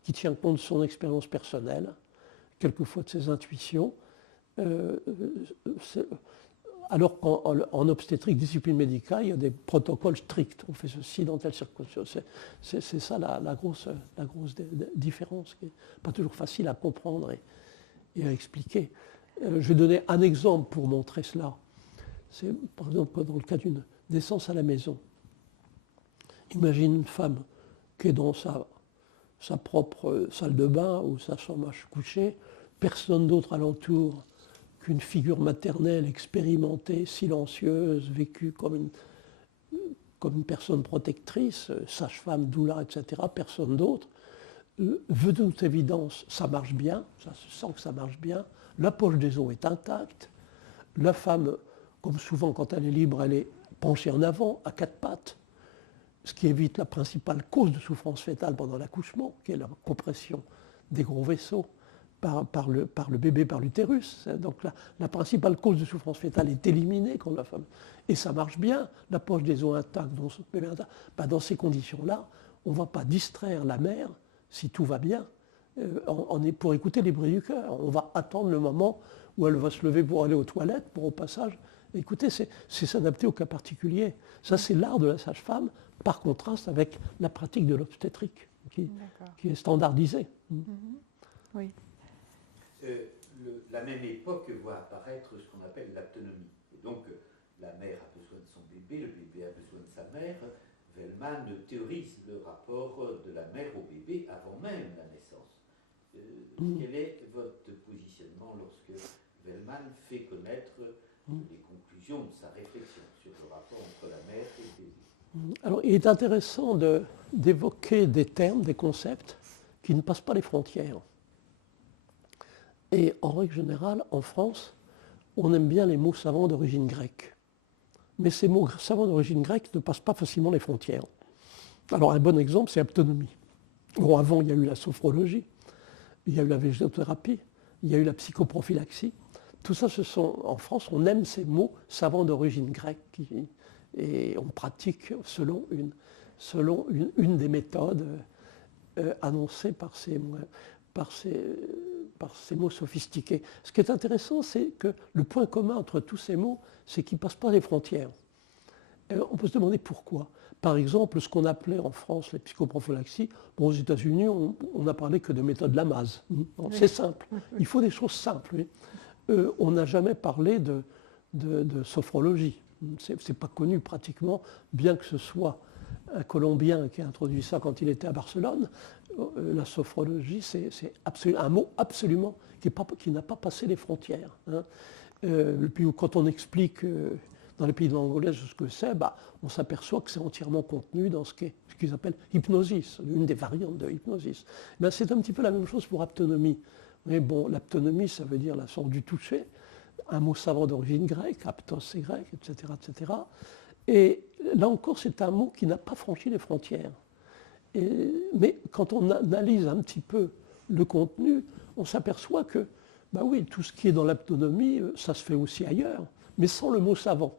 qui tient compte de son expérience personnelle, quelquefois de ses intuitions. Alors qu'en obstétrique, discipline médicale, il y a des protocoles stricts. On fait ceci dans telle circonstance. C'est ça la grosse différence, qui n'est pas toujours facile à comprendre et à expliquer. Je vais donner un exemple pour montrer cela. C'est par exemple dans le cas d'une naissance à la maison. Imagine une femme qui est dans sa propre salle de bain ou sa chambre à coucher, personne d'autre alentour qu'une figure maternelle expérimentée, silencieuse, vécue comme une personne protectrice, sage-femme, doula, etc., personne d'autre. De toute évidence, ça marche bien, ça se sent que ça marche bien, la poche des os est intacte, la femme, comme souvent quand elle est libre, elle est penchée en avant, à quatre pattes, ce qui évite la principale cause de souffrance fœtale pendant l'accouchement, qui est la compression des gros vaisseaux par le bébé, par l'utérus. Donc la principale cause de souffrance fœtale est éliminée quand la femme... Et ça marche bien, la poche des os intacte, dans ces conditions-là, on ne va pas distraire la mère, si tout va bien, pour écouter les bruits du cœur. On va attendre le moment où elle va se lever pour aller aux toilettes, pour au passage. Écoutez, c'est s'adapter au cas particulier. Ça, c'est l'art de la sage-femme, par contraste avec la pratique de l'obstétrique, qui est standardisée. Oui. La même époque voit apparaître ce qu'on appelle l'autonomie. Et donc, la mère a besoin de son bébé, le bébé a besoin de sa mère. Velleman théorise le rapport de la mère au bébé avant même la naissance. Quel est votre positionnement lorsque Velleman fait connaître les conclusions de sa réflexion sur le rapport entre la mère et le bébé? Alors, il est intéressant d'évoquer des termes, des concepts qui ne passent pas les frontières. Et en règle générale, en France, on aime bien les mots savants d'origine grecque. Mais ces mots savants d'origine grecque ne passent pas facilement les frontières. Alors un bon exemple, c'est autonomie. Bon, avant, il y a eu la sophrologie, il y a eu la végétothérapie, il y a eu la psychoprophylaxie. Tout ça, en France, on aime ces mots savants d'origine grecque et on pratique selon une des méthodes annoncées par ces mots sophistiqués. Ce qui est intéressant, c'est que le point commun entre tous ces mots, c'est qu'ils ne passent pas les frontières. On peut se demander pourquoi. Par exemple, ce qu'on appelait en France les psychoprophylaxies, aux États-Unis, on n'a parlé que de méthode Lamaze. C'est simple. Il faut des choses simples. On n'a jamais parlé de sophrologie. Ce n'est pas connu pratiquement, bien que ce soit un Colombien qui a introduit ça quand il était à Barcelone. La sophrologie, c'est un mot absolument qui n'a pas passé les frontières. Puis quand on explique dans les pays de langue anglaise ce que c'est, on s'aperçoit que c'est entièrement contenu dans ce qu'ils appellent hypnosis, une des variantes de hypnosis. C'est un petit peu la même chose pour aptonomie. Mais bon, l'aptonomie, ça veut dire la sorte du toucher, un mot savant d'origine grecque, aptos c'est grec, etc., etc. Et là encore, c'est un mot qui n'a pas franchi les frontières. Mais quand on analyse un petit peu le contenu, on s'aperçoit que, oui, tout ce qui est dans l'aptonomie, ça se fait aussi ailleurs, mais sans le mot savant.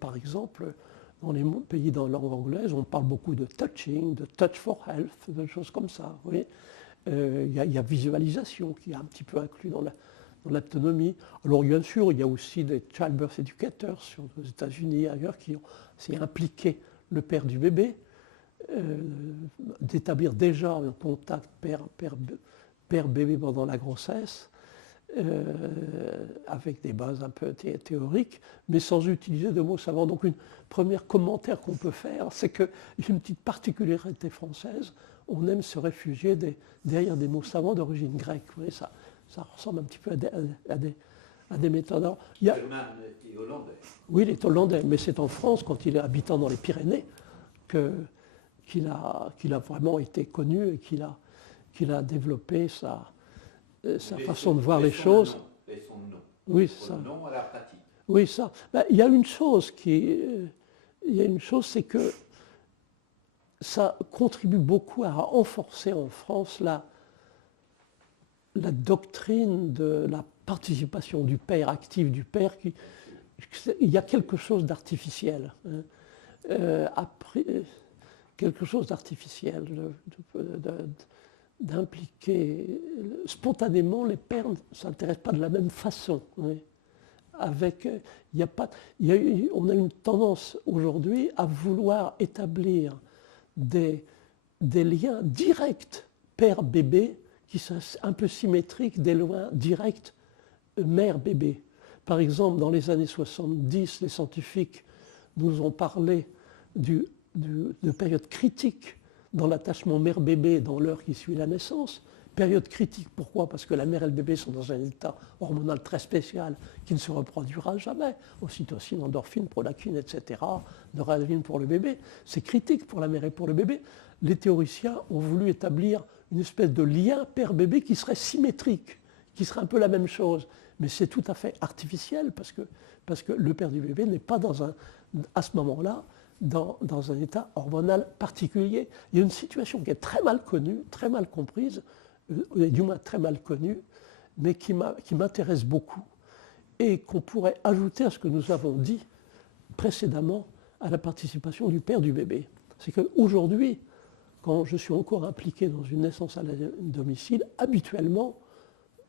Par exemple, dans les pays dans la langue anglaise, on parle beaucoup de touching, de touch for health, des choses comme ça. Oui. Il y a visualisation qui est un petit peu inclus dans l'aptonomie. Alors bien sûr, il y a aussi des childbirth educators aux États-Unis et ailleurs qui ont impliqué le père du bébé, d'établir déjà un contact père-bébé pendant la grossesse, avec des bases un peu théoriques, mais sans utiliser de mots savants. Donc un premier commentaire qu'on peut faire, c'est qu'il y a une petite particularité française, on aime se réfugier derrière des mots savants d'origine grecque. Vous voyez, ça ressemble un petit peu à des méthodes. Alors, Bergman est hollandais. Oui, il est hollandais, mais c'est en France, quand il est habitant dans les Pyrénées, qu'il a vraiment été connu et qu'il a développé sa façon de voir les choses. Et son nom. Oui, Son ça. nom à la pratique. Oui, ça. Il y a une chose c'est que ça contribue beaucoup à renforcer en France la doctrine de la participation du père, active du père. Il y a quelque chose d'artificiel. Quelque chose d'artificiel, d'impliquer. Spontanément, les pères ne s'intéressent pas de la même façon. Oui. On a une tendance aujourd'hui à vouloir établir des liens directs père-bébé qui sont un peu symétriques des liens directs mère-bébé. Par exemple, dans les années 70, les scientifiques nous ont parlé de période critique dans l'attachement mère-bébé dans l'heure qui suit la naissance. Période critique, pourquoi? Parce que la mère et le bébé sont dans un état hormonal très spécial qui ne se reproduira jamais. Ocytocine, endorphine, prolactine, etc. Noradrénaline pour le bébé. C'est critique pour la mère et pour le bébé. Les théoriciens ont voulu établir une espèce de lien père-bébé qui serait symétrique, qui serait un peu la même chose. Mais c'est tout à fait artificiel parce que le père du bébé n'est pas à ce moment-là dans un état hormonal particulier. Il y a une situation qui est très mal connue, très mal comprise, du moins très mal connue, mais qui m'intéresse beaucoup et qu'on pourrait ajouter à ce que nous avons dit précédemment à la participation du père du bébé. C'est qu'aujourd'hui, quand je suis encore impliqué dans une naissance à domicile, habituellement,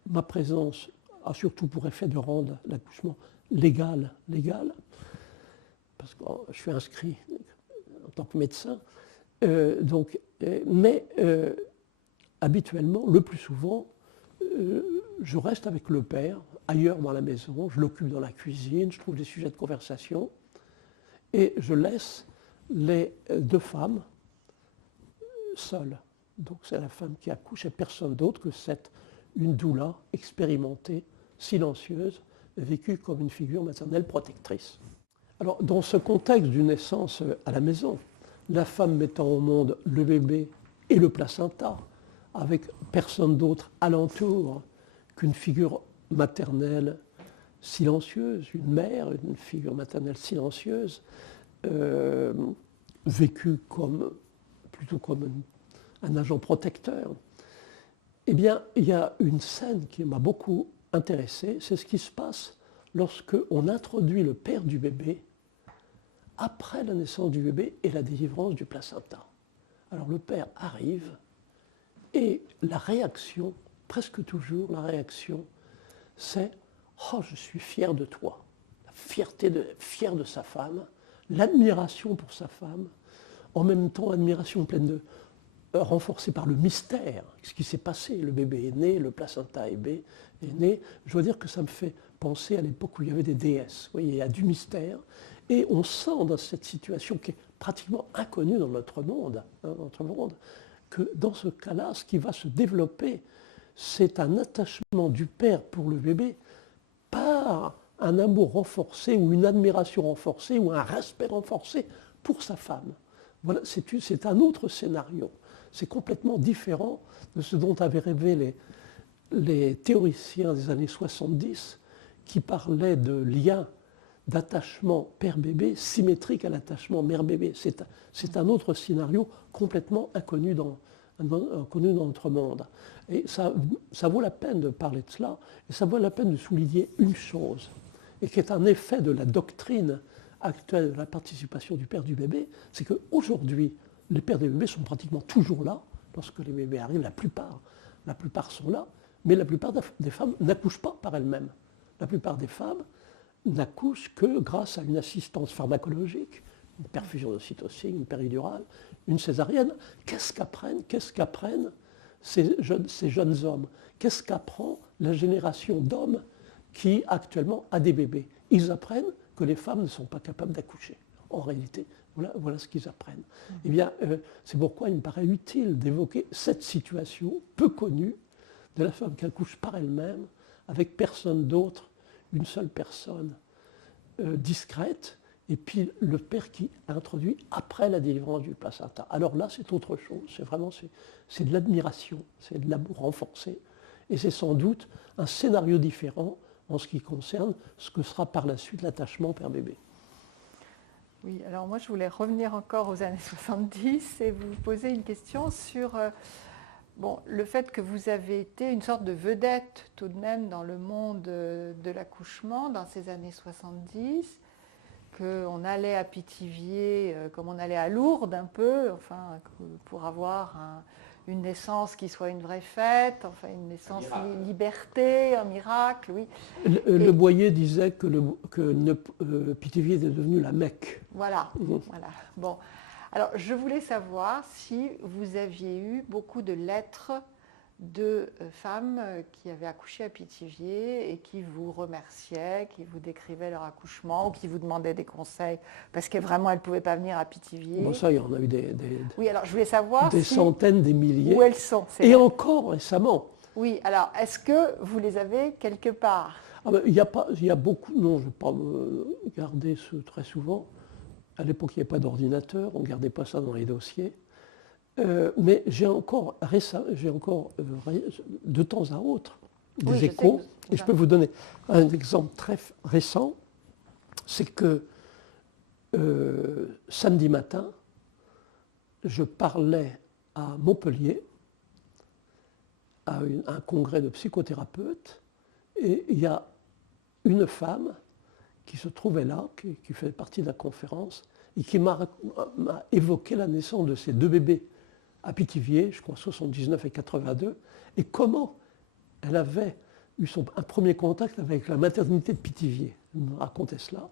ma présence a surtout pour effet de rendre l'accouchement légal, parce que je suis inscrit en tant que médecin. Mais habituellement, le plus souvent, je reste avec le père, ailleurs dans la maison, je l'occupe dans la cuisine, je trouve des sujets de conversation, et je laisse les deux femmes seules. Donc c'est la femme qui accouche et personne d'autre que une doula expérimentée, silencieuse, vécue comme une figure maternelle protectrice. Alors dans ce contexte d'une naissance à la maison, la femme mettant au monde le bébé et le placenta, avec personne d'autre alentour qu'une figure maternelle silencieuse, une mère, une figure maternelle silencieuse, vécue plutôt comme un agent protecteur. Eh bien, il y a une scène qui m'a beaucoup intéressé, c'est ce qui se passe lorsqu'on introduit le père du bébé après la naissance du bébé et la délivrance du placenta. Alors le père arrive et la réaction, presque toujours la réaction, c'est « Oh, je suis fier de toi ». La fierté fier de sa femme, l'admiration pour sa femme, en même temps admiration pleine de renforcée par le mystère, ce qui s'est passé. Le bébé est né, le placenta est né. Je dois dire que ça me fait penser à l'époque où il y avait des déesses. Vous voyez, il y a du mystère. Et on sent dans cette situation qui est pratiquement inconnue dans notre monde, que dans ce cas-là, ce qui va se développer, c'est un attachement du père pour le bébé par un amour renforcé ou une admiration renforcée ou un respect renforcé pour sa femme. Voilà, c'est un autre scénario. C'est complètement différent de ce dont avaient rêvé les théoriciens des années 70 qui parlaient de liens d'attachement père-bébé symétrique à l'attachement mère-bébé. C'est un autre scénario complètement inconnu dans notre monde. Et ça vaut la peine de parler de cela, et ça vaut la peine de souligner une chose, et qui est un effet de la doctrine actuelle de la participation du père du bébé, c'est qu'aujourd'hui, les pères des bébés sont pratiquement toujours là. Lorsque les bébés arrivent, la plupart sont là, mais la plupart des femmes n'accouchent pas par elles-mêmes. La plupart des femmes n'accouchent que grâce à une assistance pharmacologique, une perfusion d'ocytocine, une péridurale, une césarienne. Qu'est-ce qu'apprennent ces jeunes hommes? Qu'est-ce qu'apprend la génération d'hommes qui actuellement a des bébés? Ils apprennent que les femmes ne sont pas capables d'accoucher. En réalité, voilà ce qu'ils apprennent. Eh bien, c'est pourquoi il me paraît utile d'évoquer cette situation peu connue de la femme qui accouche par elle-même, avec personne d'autre, une seule personne discrète, et puis le père qui introduit après la délivrance du placenta. Alors là, c'est autre chose, c'est de l'admiration, c'est de l'amour renforcé, et c'est sans doute un scénario différent en ce qui concerne ce que sera par la suite l'attachement père-bébé. Oui, alors moi je voulais revenir encore aux années 70 et vous poser une question sur le fait que vous avez été une sorte de vedette tout de même dans le monde de l'accouchement dans ces années 70, qu'on allait à Pithiviers comme on allait à Lourdes un peu, enfin, pour avoir une naissance qui soit une vraie fête, enfin une naissance liberté, un miracle, oui. Le Boyer disait que Pithiviers était devenu la Mecque. Voilà, voilà. Bon, alors je voulais savoir si vous aviez eu beaucoup de lettres de femmes qui avaient accouché à Pithiviers et qui vous remerciaient, qui vous décrivaient leur accouchement ou qui vous demandaient des conseils parce que vraiment elles ne pouvaient pas venir à Pithiviers. Bon, ça, il y en a eu oui, alors je voulais savoir des centaines, des milliers. Où elles sont. Et encore récemment. Oui, alors est-ce que vous les avez quelque part? Il y a beaucoup, non, je ne vais pas me garder ce très souvent. À l'époque, il n'y avait pas d'ordinateur, on ne gardait pas ça dans les dossiers. Mais j'ai encore de temps à autre des échos. Et je peux vous donner un exemple très récent. C'est que samedi matin, je parlais à Montpellier à un congrès de psychothérapeutes et il y a une femme qui se trouvait là, qui fait partie de la conférence et qui m'a évoqué la naissance de ces deux bébés à Pithiviers, je crois 79 et 82, et comment elle avait eu un premier contact avec la maternité de Pithiviers. Elle me racontait cela.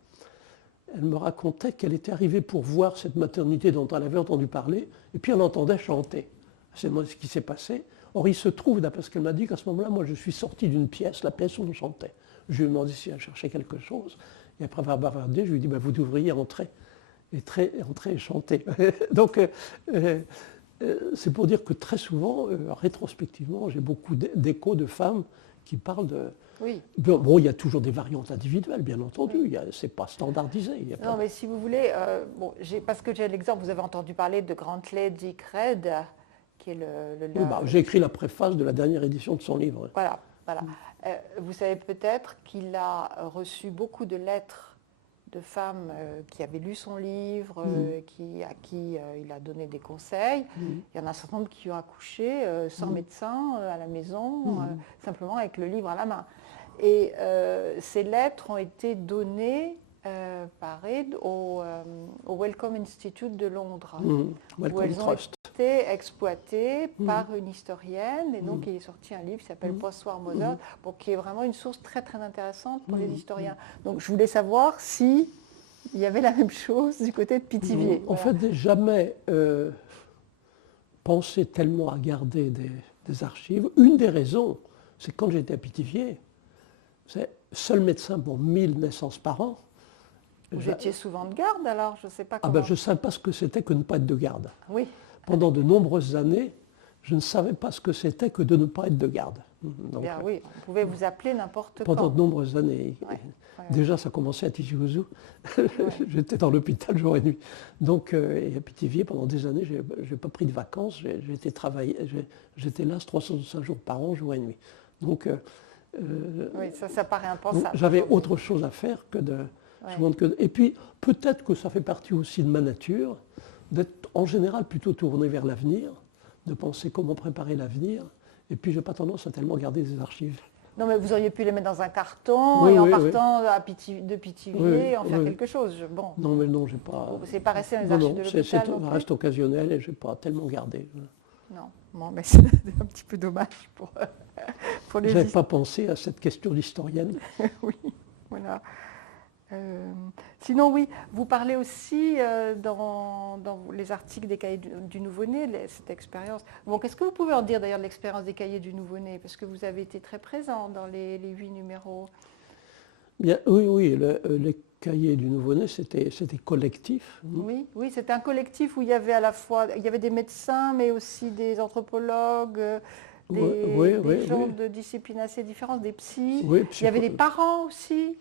Elle me racontait qu'elle était arrivée pour voir cette maternité dont elle avait entendu parler, et puis elle entendait chanter. C'est ce qui s'est passé. Or, il se trouve, d'après ce qu'elle m'a dit, qu'à ce moment-là, moi, je suis sorti d'une pièce, la pièce où on chantait. Je lui ai demandé si elle cherchait quelque chose, et après avoir bavardé, je lui ai dit, vous devriez entrer et chanter. Donc, c'est pour dire que très souvent, rétrospectivement, j'ai beaucoup d'échos de femmes qui parlent de... Oui. Bon, il y a toujours des variantes individuelles, bien entendu, ce n'est pas standardisé. Non, mais si vous voulez, parce que j'ai l'exemple, vous avez entendu parler de Grantley Dick Red, qui est Oui, j'ai écrit la préface de la dernière édition de son livre. Voilà. Vous savez peut-être qu'il a reçu beaucoup de lettres de femmes qui avaient lu son livre, à qui il a donné des conseils. Il y en a un certain nombre qui ont accouché sans médecin à la maison, simplement avec le livre à la main. Et ces lettres ont été données par aide au Wellcome Institute de Londres, où elles ont été exploitées par une historienne. Et donc il est sorti un livre qui s'appelle Post-War Mother, qui est vraiment une source très très intéressante pour les historiens. Donc je voulais savoir si il y avait la même chose du côté de Pithiviers. En fait, j'ai jamais pensé tellement à garder des archives. Une des raisons, c'est que quand j'étais à Pithiviers, c'est seul médecin pour 1000 naissances par an. Vous étiez souvent de garde alors? Je ne sais pas comment. Je ne savais pas ce que c'était que ne pas être de garde. Oui. Pendant de nombreuses années, je ne savais pas ce que c'était que de ne pas être de garde. Donc, Bien, oui, vous pouvez vous appeler n'importe pendant quand. de nombreuses années. Ouais, ouais. Déjà, ça commençait à Tizi-Ouzou. Ouais. J'étais dans l'hôpital jour et nuit. Donc, et à Pithiviers, pendant des années, je n'ai pas pris de vacances. J'étais travaillé, j'étais là 365 jours par an, jour et nuit. Donc, Oui, ça paraît donc, impensable. j'avais aujourd'hui. autre chose à faire que de... Ouais. souvent et puis, peut-être que ça fait partie aussi de ma nature, d'être en général plutôt tourné vers l'avenir, de penser comment préparer l'avenir. Et puis, je n'ai pas tendance à tellement garder des archives. Non, mais vous auriez pu les mettre dans un carton Oui, et en oui, partant de Pithiviers, Oui, en faire oui. quelque chose. Bon, Non, mais non, j'ai pas... c'est pas resté dans les Non, archives non, de ça l'hôpital non plus. reste occasionnel et je n'ai pas tellement gardé. Non, bon, mais c'est un petit peu dommage pour les Je n'avais pas pensé à cette question d'historienne. Oui, voilà. Sinon, oui, vous parlez aussi dans les articles des cahiers du nouveau-né, cette expérience. Bon, qu'est-ce que vous pouvez en dire d'ailleurs de l'expérience des cahiers du nouveau-né? Parce que vous avez été très présent dans les 8 numéros. Bien, oui, les cahiers du nouveau-né, c'était collectif. Oui, oui, c'était un collectif où il y avait à la fois des médecins, mais aussi des anthropologues, des gens de disciplines assez différentes, des psys. Oui, Il y avait des parents aussi.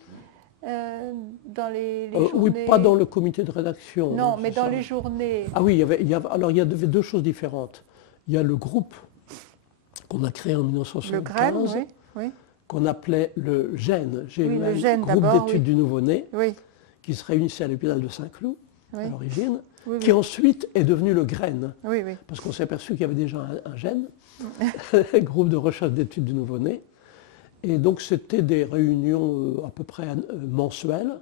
Dans les journées. Oui, pas dans le comité de rédaction. Non, mais dans les journées. Ah oui, il y avait deux choses différentes. Il y a le groupe qu'on a créé en 1975, Le GREN, oui. qu'on appelait le GEN, le GEN Groupe d'abord, d'études du nouveau-né, Oui, qui se réunissait à l'hôpital de Saint-Cloud oui. à l'origine, Oui, qui ensuite est devenu le GREN, oui, oui. parce qu'on s'est aperçu qu'il y avait déjà un GEN, groupe de recherche d'études du nouveau-né. Et donc c'était des réunions à peu près mensuelles,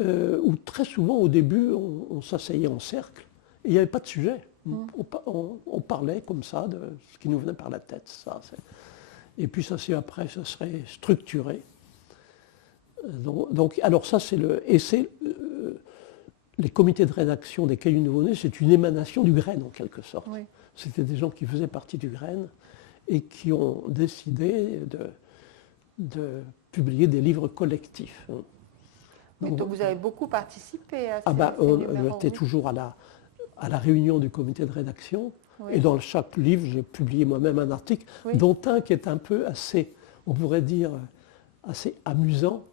où très souvent au début on s'asseyait en cercle, et il n'y avait pas de sujet. On parlait comme ça de ce qui nous venait par la tête. Et puis après ça serait structuré. Donc alors ça c'est les comités de rédaction des cahiers du nouveau-né, c'est une émanation du GREN en quelque sorte. Oui. C'était des gens qui faisaient partie du GREN et qui ont décidé de publier des livres collectifs. Donc vous avez beaucoup participé à ces On numéros, était oui. toujours à la réunion du comité de rédaction, Oui. et dans chaque livre, j'ai publié moi-même un article, Oui. dont un qui est un peu on pourrait dire, assez amusant.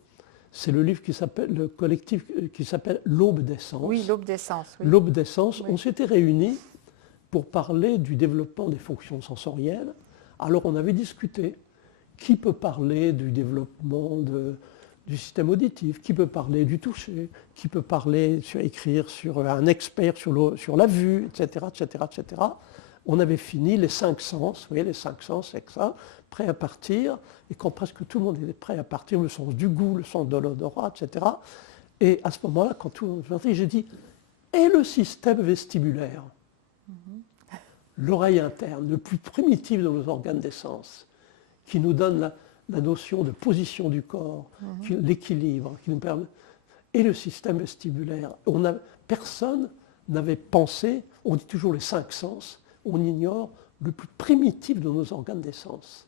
C'est le livre le collectif qui s'appelle L'Aube des Sens. Oui, l'Aube des Sens. Oui. L'Aube des Sens, Oui. on s'était réunis pour parler du développement des fonctions sensorielles. Alors on avait discuté. Qui peut parler du développement du système auditif? Qui peut parler du toucher? Qui peut écrire sur un expert sur la vue, etc., etc., etc. On avait fini les 5 sens, vous voyez, les 5 sens, c'est ça, prêts à partir. Et quand presque tout le monde était prêt à partir, le sens du goût, le sens de l'odorat, etc. Et à ce moment-là, quand tout le monde est parti, j'ai dit, et le système vestibulaire? L'oreille interne, le plus primitif de nos organes des sens, qui nous donne la notion de position du corps, l'équilibre, qui nous permet. Et le système vestibulaire. Personne n'avait pensé, on dit toujours les 5 sens, on ignore le plus primitif de nos organes des sens.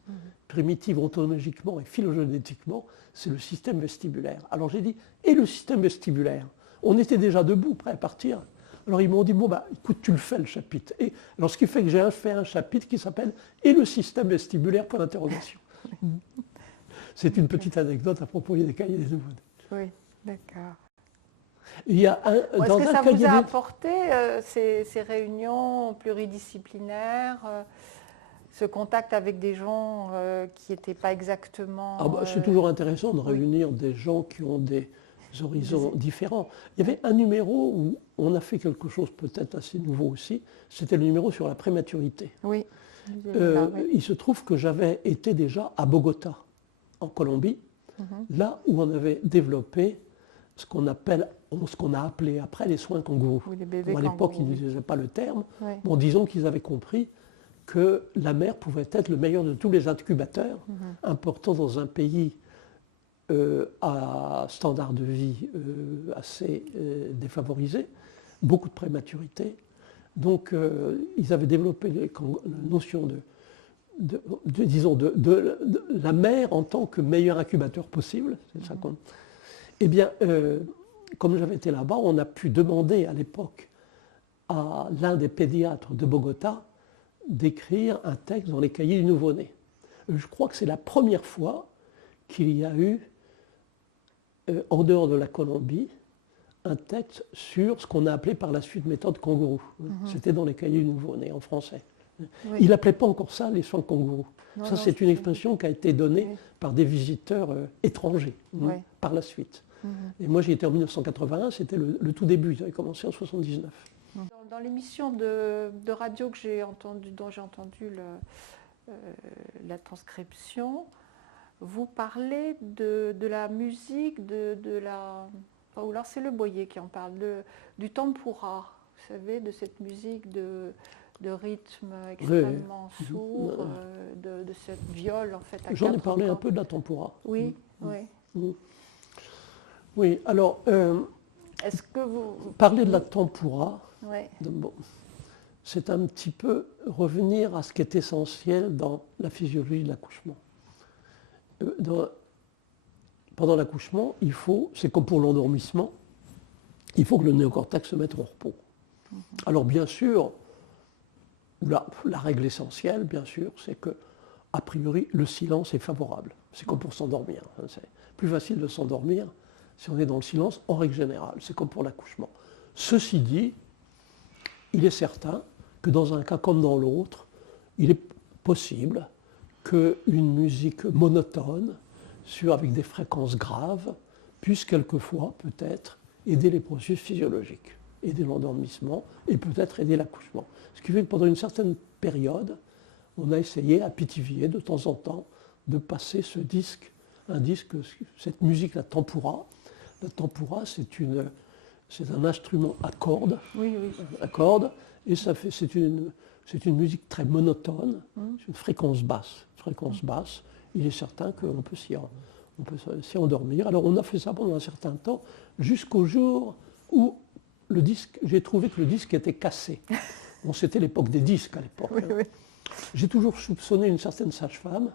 Primitif ontologiquement et phylogénétiquement, c'est le système vestibulaire. Alors j'ai dit, et le système vestibulaire? On était déjà debout, prêts à partir. Alors ils m'ont dit, bon, écoute, tu le fais le chapitre. Et alors ce qui fait que j'ai fait un chapitre qui s'appelle « Et le système vestibulaire ?» pour l'interrogation. C'est une petite anecdote à propos des cahiers des nouveau-nés. Oui, d'accord. Il y a Est-ce que ça vous a apporté ces réunions pluridisciplinaires, ce contact avec des gens qui n'étaient pas exactement... C'est toujours intéressant de réunir des gens qui ont des horizons différents. Il y avait un numéro où on a fait quelque chose peut-être assez nouveau aussi, c'était le numéro sur la prématurité. Oui. Il se trouve que j'avais été déjà à Bogota, en Colombie, là où on avait développé ce qu'on a appelé après les soins kangourous. Oui, les bébés à l'époque, ils kangourous. n'utilisaient pas le terme. Oui. Bon, disons qu'ils avaient compris que la mère pouvait être le meilleur de tous les incubateurs, important dans un pays à standard de vie assez défavorisé, beaucoup de prématurité. Donc, ils avaient développé la notion de la mère en tant que meilleur incubateur possible. C'est ça qu'on... Eh bien, comme j'avais été là-bas, on a pu demander à l'époque à l'un des pédiatres de Bogota d'écrire un texte dans les cahiers du nouveau-né. Je crois que c'est la première fois qu'il y a eu, en dehors de la Colombie, un texte sur ce qu'on a appelé par la suite méthode kangourou. C'était dans les cahiers du nouveau-né en français. Oui. Il n'appelait pas encore ça les soins kangourous. Non, Ça, non, c'est une expression qui a été donnée Oui. par des visiteurs étrangers Oui. par la suite. Et moi, j'y étais en 1981, c'était le tout début, j'avais commencé en 79. Dans l'émission de radio que j'ai entendu, dont j'ai entendu la transcription, vous parlez de la musique, de la... Ou alors c'est Le Boyer qui en parle, du tempura, vous savez, de cette musique de rythme extrêmement sourd, de cette viole en fait. J'en ai parlé un peu de la tempura. Oui, oui. Oui, alors, Est-ce que vous... parler de la tempura, Oui. bon, c'est un petit peu revenir à ce qui est essentiel dans la physiologie de l'accouchement. Pendant l'accouchement, c'est comme pour l'endormissement, il faut que le néocortex se mette au repos. Alors bien sûr, la règle essentielle, bien sûr, c'est que, a priori, le silence est favorable. C'est comme pour s'endormir. C'est plus facile de s'endormir si on est dans le silence, en règle générale. C'est comme pour l'accouchement. Ceci dit, il est certain que dans un cas comme dans l'autre, il est possible qu'une musique monotone, avec des fréquences graves, puisse quelquefois, peut-être, aider les processus physiologiques, aider l'endormissement et peut-être aider l'accouchement. Ce qui fait que pendant une certaine période, on a essayé à Pithiviers, de temps en temps, de passer cette musique, la tempura. La tempura, c'est un instrument à cordes, et c'est une musique très monotone, c'est une fréquence basse. Il est certain qu'on peut s'y endormir. Alors on a fait ça pendant un certain temps, jusqu'au jour où j'ai trouvé que le disque était cassé. Bon, c'était l'époque des disques à l'époque. Oui. J'ai toujours soupçonné une certaine sage-femme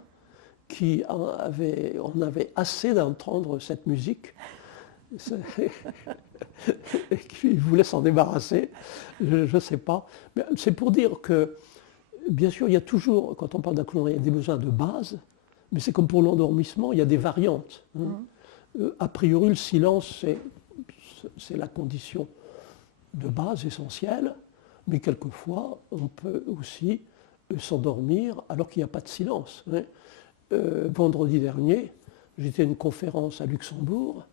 qui en avait assez d'entendre cette musique et qui voulait s'en débarrasser. Je ne sais pas. Mais c'est pour dire que, bien sûr, il y a toujours, quand on parle d'accouchement, il y a des besoins de base, mais c'est comme pour l'endormissement, il y a des variantes. A priori, le silence, c'est la condition de base essentielle, mais quelquefois, on peut aussi s'endormir alors qu'il n'y a pas de silence. Vendredi dernier, j'étais à une conférence à Luxembourg.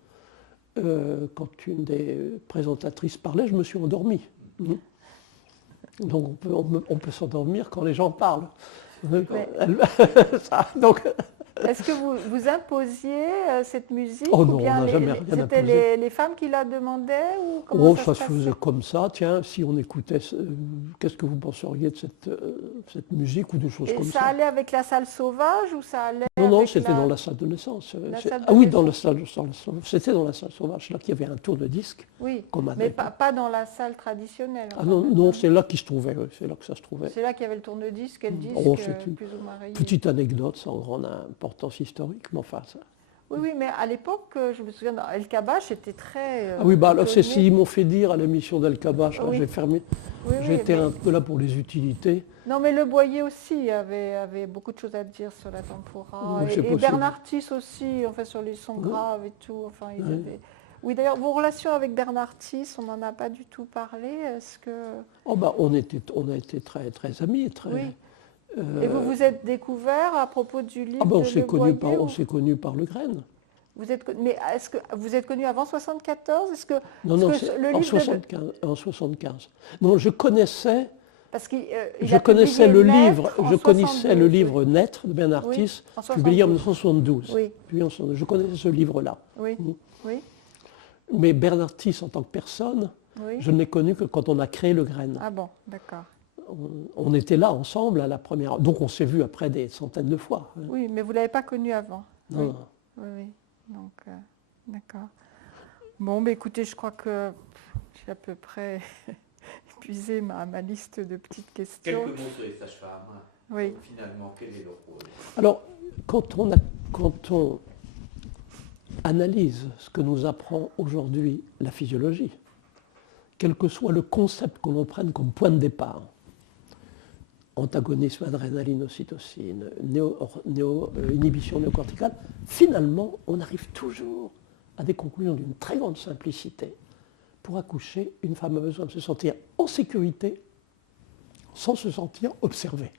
Quand une des présentatrices parlait, je me suis endormi. Donc on peut s'endormir quand les gens parlent. Est-ce que vous imposiez cette musique? Oh non, on n'a jamais rien imposé. C'était les femmes qui la demandaient ou comment ça se faisait comme ça. Tiens, si on écoutait, qu'est-ce que vous penseriez de cette musique ou de choses comme ça? Et ça allait avec la salle sauvage ou ça allait Non, c'était dans la salle de naissance. C'était dans la salle sauvage, là qu'il y avait un tour de disque. Oui, mais pas dans la salle traditionnelle. Ah non, c'est là qu'il se trouvait, c'est là que ça se trouvait. C'est là qu'il y avait le tourne-disque et le disque plus ou moins rayé. Petite anecdote sans grande importance historique, mais enfin ça. Oui, mais à l'époque, je me souviens, El Kabbach était très... c'est s'ils m'ont fait dire à l'émission d'El Kabbach, j'ai fermé. J'étais un peu là pour les utilités. Non, mais Le Boyer aussi avait beaucoup de choses à dire sur la tempura. Et Bernard Tiss aussi, enfin, sur les sons graves et tout. Enfin, ils avaient... Oui, d'ailleurs, vos relations avec Bernard Tiss, on n'en a pas du tout parlé. Est-ce que... on a été très, très amis. Oui. Et vous vous êtes découvert à propos du livre on s'est connus par Le Graine. Mais est-ce que vous êtes connu avant 74? Non, en 75. Non, je connaissais... je connaissais le livre Naître de Bernard Tiss, publié en 1972. Oui. Je connaissais ce livre-là. Oui. Mais Bernard Tiss en tant que personne, je ne l'ai connu que quand on a créé Le Graine. Ah bon, d'accord. On était là ensemble à la première... Donc on s'est vus après des centaines de fois. Oui, mais vous ne l'avez pas connu avant. Non. Oui. Donc, d'accord. Bon, écoutez, je crois que j'ai à peu près épuisé ma liste de petites questions. Quelques mots sur les sages-femmes. Oui. Finalement, quel est leur rôle? Alors, quand on analyse ce que nous apprend aujourd'hui la physiologie, quel que soit le concept que l'on prenne comme point de départ, antagonisme adrénaline-ocytocine, inhibition néocorticale, finalement, on arrive toujours à des conclusions d'une très grande simplicité. Pour accoucher, une femme a besoin de se sentir en sécurité sans se sentir observée.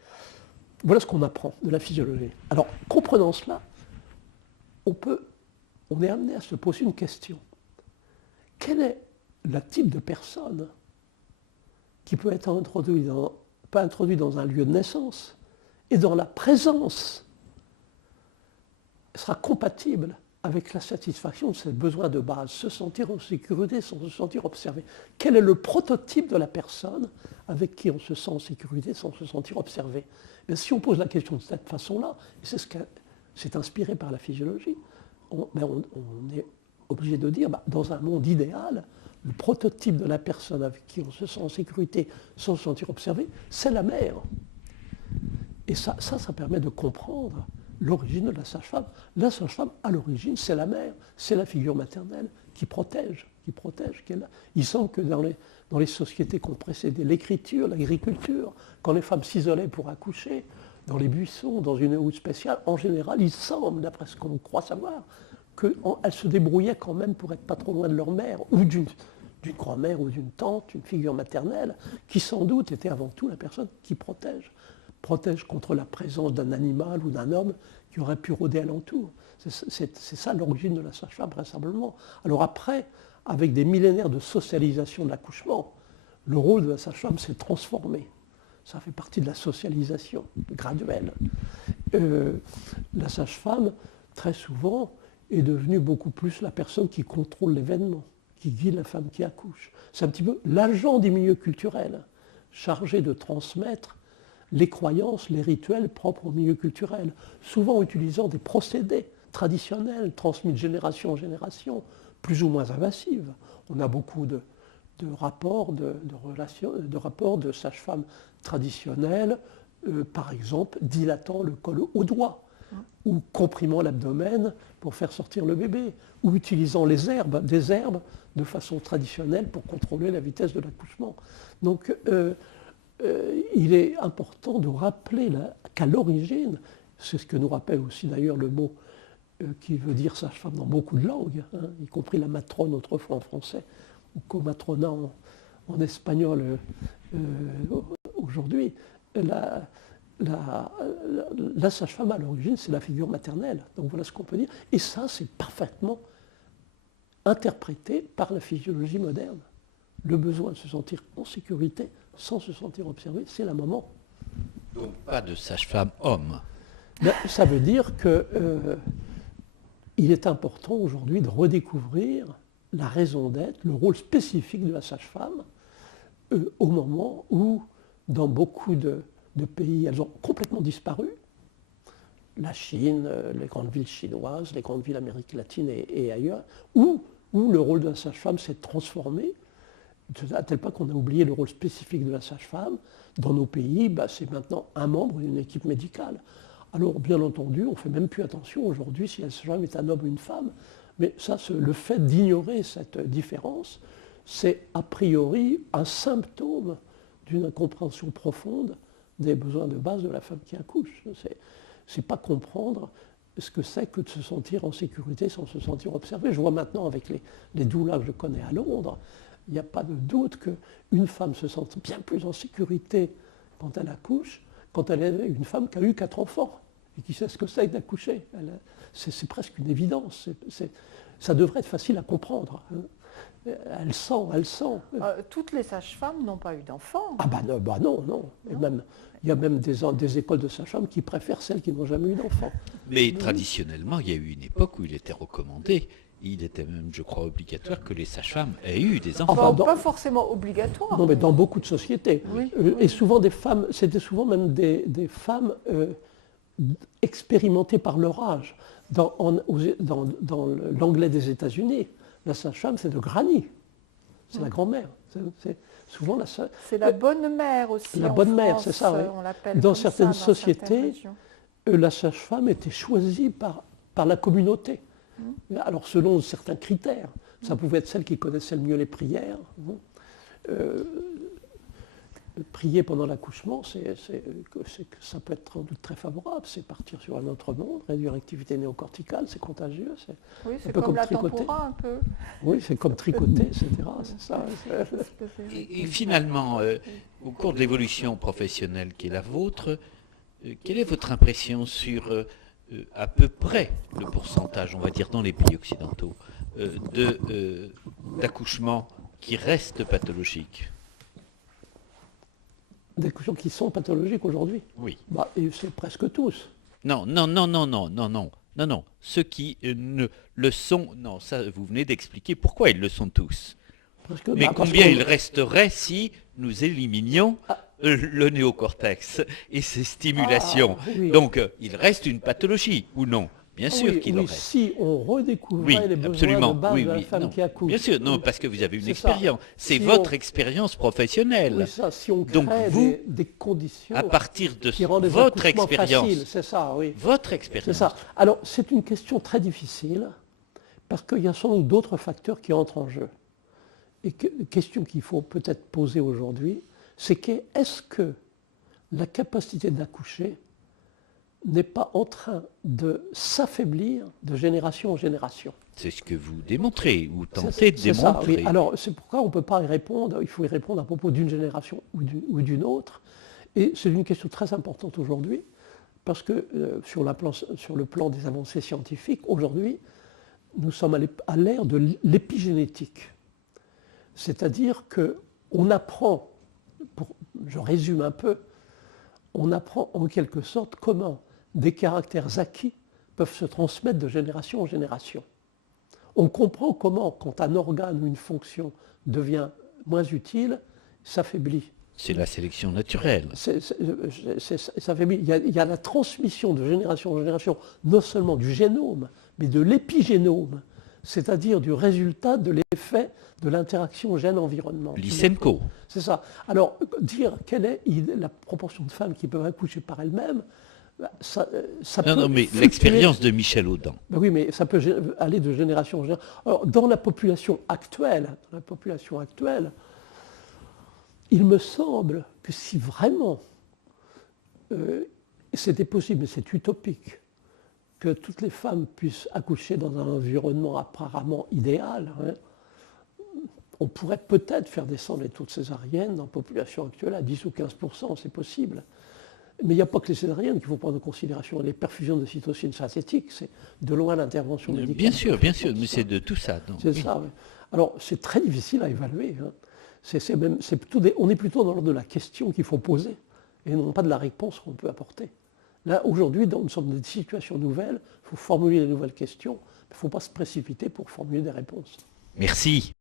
Voilà ce qu'on apprend de la physiologie. Alors, comprenant cela, on est amené à se poser une question. Quel est le type de personne qui peut être introduit dans un lieu de naissance et dans la présence sera compatible avec la satisfaction de ses besoins de base, se sentir en sécurité sans se sentir observé. Quel est le prototype de la personne avec qui on se sent en sécurité sans se sentir observé? Mais si on pose la question de cette façon-là, et c'est inspiré par la physiologie, on est obligé de dire, dans un monde idéal, le prototype de la personne avec qui on se sent en sécurité sans se sentir observé, c'est la mère. Et ça permet de comprendre l'origine de la sage-femme. La sage-femme, à l'origine, c'est la mère, c'est la figure maternelle qui protège. Il semble que dans les sociétés qui ont précédé l'écriture, l'agriculture, quand les femmes s'isolaient pour accoucher, dans les buissons, dans une hutte spéciale, en général, il semble, d'après ce qu'on croit savoir, qu'elles se débrouillaient quand même pour être pas trop loin de leur mère, ou d'une grand-mère ou d'une tante, une figure maternelle, qui sans doute était avant tout la personne qui protège contre la présence d'un animal ou d'un homme qui aurait pu rôder alentour. C'est ça l'origine de la sage-femme, vraisemblablement. Alors après, avec des millénaires de socialisation de l'accouchement, le rôle de la sage-femme s'est transformé. Ça fait partie de la socialisation graduelle. La sage-femme, très souvent, est devenue beaucoup plus la personne qui contrôle l'événement, qui guide la femme qui accouche. C'est un petit peu l'agent des milieux culturels, chargé de transmettre les croyances, les rituels propres au milieu culturel, souvent utilisant des procédés traditionnels transmis de génération en génération, plus ou moins invasives. On a beaucoup de rapports de sages-femmes traditionnelles, par exemple dilatant le col au doigt, ou comprimant l'abdomen pour faire sortir le bébé, ou utilisant des herbes de façon traditionnelle pour contrôler la vitesse de l'accouchement. Donc, il est important de rappeler qu'à l'origine, c'est ce que nous rappelle aussi d'ailleurs le mot qui veut dire sage-femme dans beaucoup de langues, y compris la matrone autrefois en français, ou comatrona en espagnol aujourd'hui. La sage-femme à l'origine, c'est la figure maternelle. Donc voilà ce qu'on peut dire. Et ça, c'est parfaitement interprété par la physiologie moderne. Le besoin de se sentir en sécurité sans se sentir observé, c'est la maman. Donc pas de sage-femme homme. Ça veut dire qu'il est important aujourd'hui de redécouvrir la raison d'être, le rôle spécifique de la sage-femme, au moment où, dans beaucoup de pays, elles ont complètement disparu. La Chine, les grandes villes chinoises, les grandes villes d'Amérique latine et ailleurs, où le rôle de la sage-femme s'est transformé, à tel point qu'on a oublié le rôle spécifique de la sage-femme. Dans nos pays, c'est maintenant un membre d'une équipe médicale. Alors, bien entendu, on ne fait même plus attention aujourd'hui si la sage-femme est un homme ou une femme. Mais ça, le fait d'ignorer cette différence, c'est a priori un symptôme d'une incompréhension profonde des besoins de base de la femme qui accouche. C'est pas comprendre ce que c'est que de se sentir en sécurité sans se sentir observé. Je vois maintenant avec les doulas que je connais à Londres, il n'y a pas de doute qu'une femme se sente bien plus en sécurité quand elle accouche, quand elle est une femme qui a eu 4 enfants et qui sait ce que c'est d'accoucher. C'est presque une évidence. Ça devrait être facile à comprendre. Elle sent. Toutes les sages-femmes n'ont pas eu d'enfants. Ah non. Et même, il y a même des écoles de sages-femmes qui préfèrent celles qui n'ont jamais eu d'enfants. Mais traditionnellement, il y a eu une époque où il était recommandé, il était même, je crois, obligatoire que les sages-femmes aient eu des enfants. Enfin, pas forcément obligatoire. Non, mais dans beaucoup de sociétés. Oui. Et souvent des femmes, c'était souvent même des femmes expérimentées par leur âge. Dans l'anglais des États-Unis, la sage-femme, c'est de granny. C'est la grand-mère. C'est souvent c'est la bonne mère aussi. La en bonne mère, France, c'est ça. Oui. On l'appelle dans comme certaines ça, dans sociétés, certaines régions. la sage-femme était choisie par la communauté. Alors selon certains critères. Ça pouvait être celle qui connaissait le mieux les prières. prier pendant l'accouchement, que ça peut être sans doute très favorable. C'est partir sur un autre monde, réduire l'activité néocorticale, c'est contagieux. Oui, c'est un peu comme la tricoter. tempora un peu. Oui, c'est comme tricoter, etc. C'est ça. Et finalement, au cours de l'évolution professionnelle qui est la vôtre, quelle est votre impression sur à peu près le pourcentage, on va dire dans les pays occidentaux, d'accouchements qui restent pathologiques? Des accouchements qui sont pathologiques aujourd'hui? Oui. Et c'est presque tous. Non. Ceux qui ne le sont, non, ça vous venez d'expliquer pourquoi ils le sont tous. Mais combien il resterait si nous éliminions le néocortex et ses stimulations? Oui. Donc, il reste une pathologie, ou non? Bien sûr qu'il en reste. Si on redécouvrait les besoins de base de la femme qui accouche. Bien sûr, non, parce que vous avez une C'est expérience. C'est Si votre expérience professionnelle. Oui, ça, si on Donc crée vous, des conditions à partir de qui rendent les votre accouchements expérience, faciles, c'est ça, oui. votre C'est expérience, ça. Alors, c'est une question très difficile, parce qu'il y a sans doute d'autres facteurs qui entrent en jeu. Et question qu'il faut peut-être poser aujourd'hui, c'est est-ce que la capacité d'accoucher n'est pas en train de s'affaiblir de génération en génération? c'est ce que vous démontrez, ou tentez de C'est ça, démontrer. oui. Alors, c'est pourquoi on ne peut pas y répondre, il faut y répondre à propos d'une génération ou d'une autre. Et c'est une question très importante aujourd'hui, parce que sur le plan des avancées scientifiques, aujourd'hui, nous sommes à l'ère de l'épigénétique. C'est-à-dire qu'on apprend, je résume un peu, on apprend en quelque sorte comment des caractères acquis peuvent se transmettre de génération en génération. On comprend comment, quand un organe ou une fonction devient moins utile, s'affaiblit. C'est la sélection naturelle. Il y a la transmission de génération en génération, non seulement du génome, mais de l'épigénome, c'est-à-dire du résultat de l'effet de l'interaction gène-environnement. Lysenko. C'est ça. Alors, dire quelle est la proportion de femmes qui peuvent accoucher par elles-mêmes, ça peut Non, mais fluctuer. l'expérience de Michel Audin. Oui, mais ça peut aller de génération en génération. Alors, dans la population actuelle, il me semble que si vraiment c'était possible, mais c'est utopique, que toutes les femmes puissent accoucher dans un environnement apparemment idéal, on pourrait peut-être faire descendre les taux de césarienne dans la population actuelle à 10 ou 15%, c'est possible. Mais il n'y a pas que les césariennes qu'il faut prendre en considération. Les perfusions de cytocine synthétique, c'est de loin l'intervention médicale. Bien sûr, mais c'est de tout ça. C'est ça, oui. Alors, c'est très difficile à évaluer. On est plutôt dans l'ordre de la question qu'il faut poser, et non pas de la réponse qu'on peut apporter. Là, aujourd'hui, nous sommes dans des situations nouvelles, il faut formuler de nouvelles questions, il ne faut pas se précipiter pour formuler des réponses. Merci.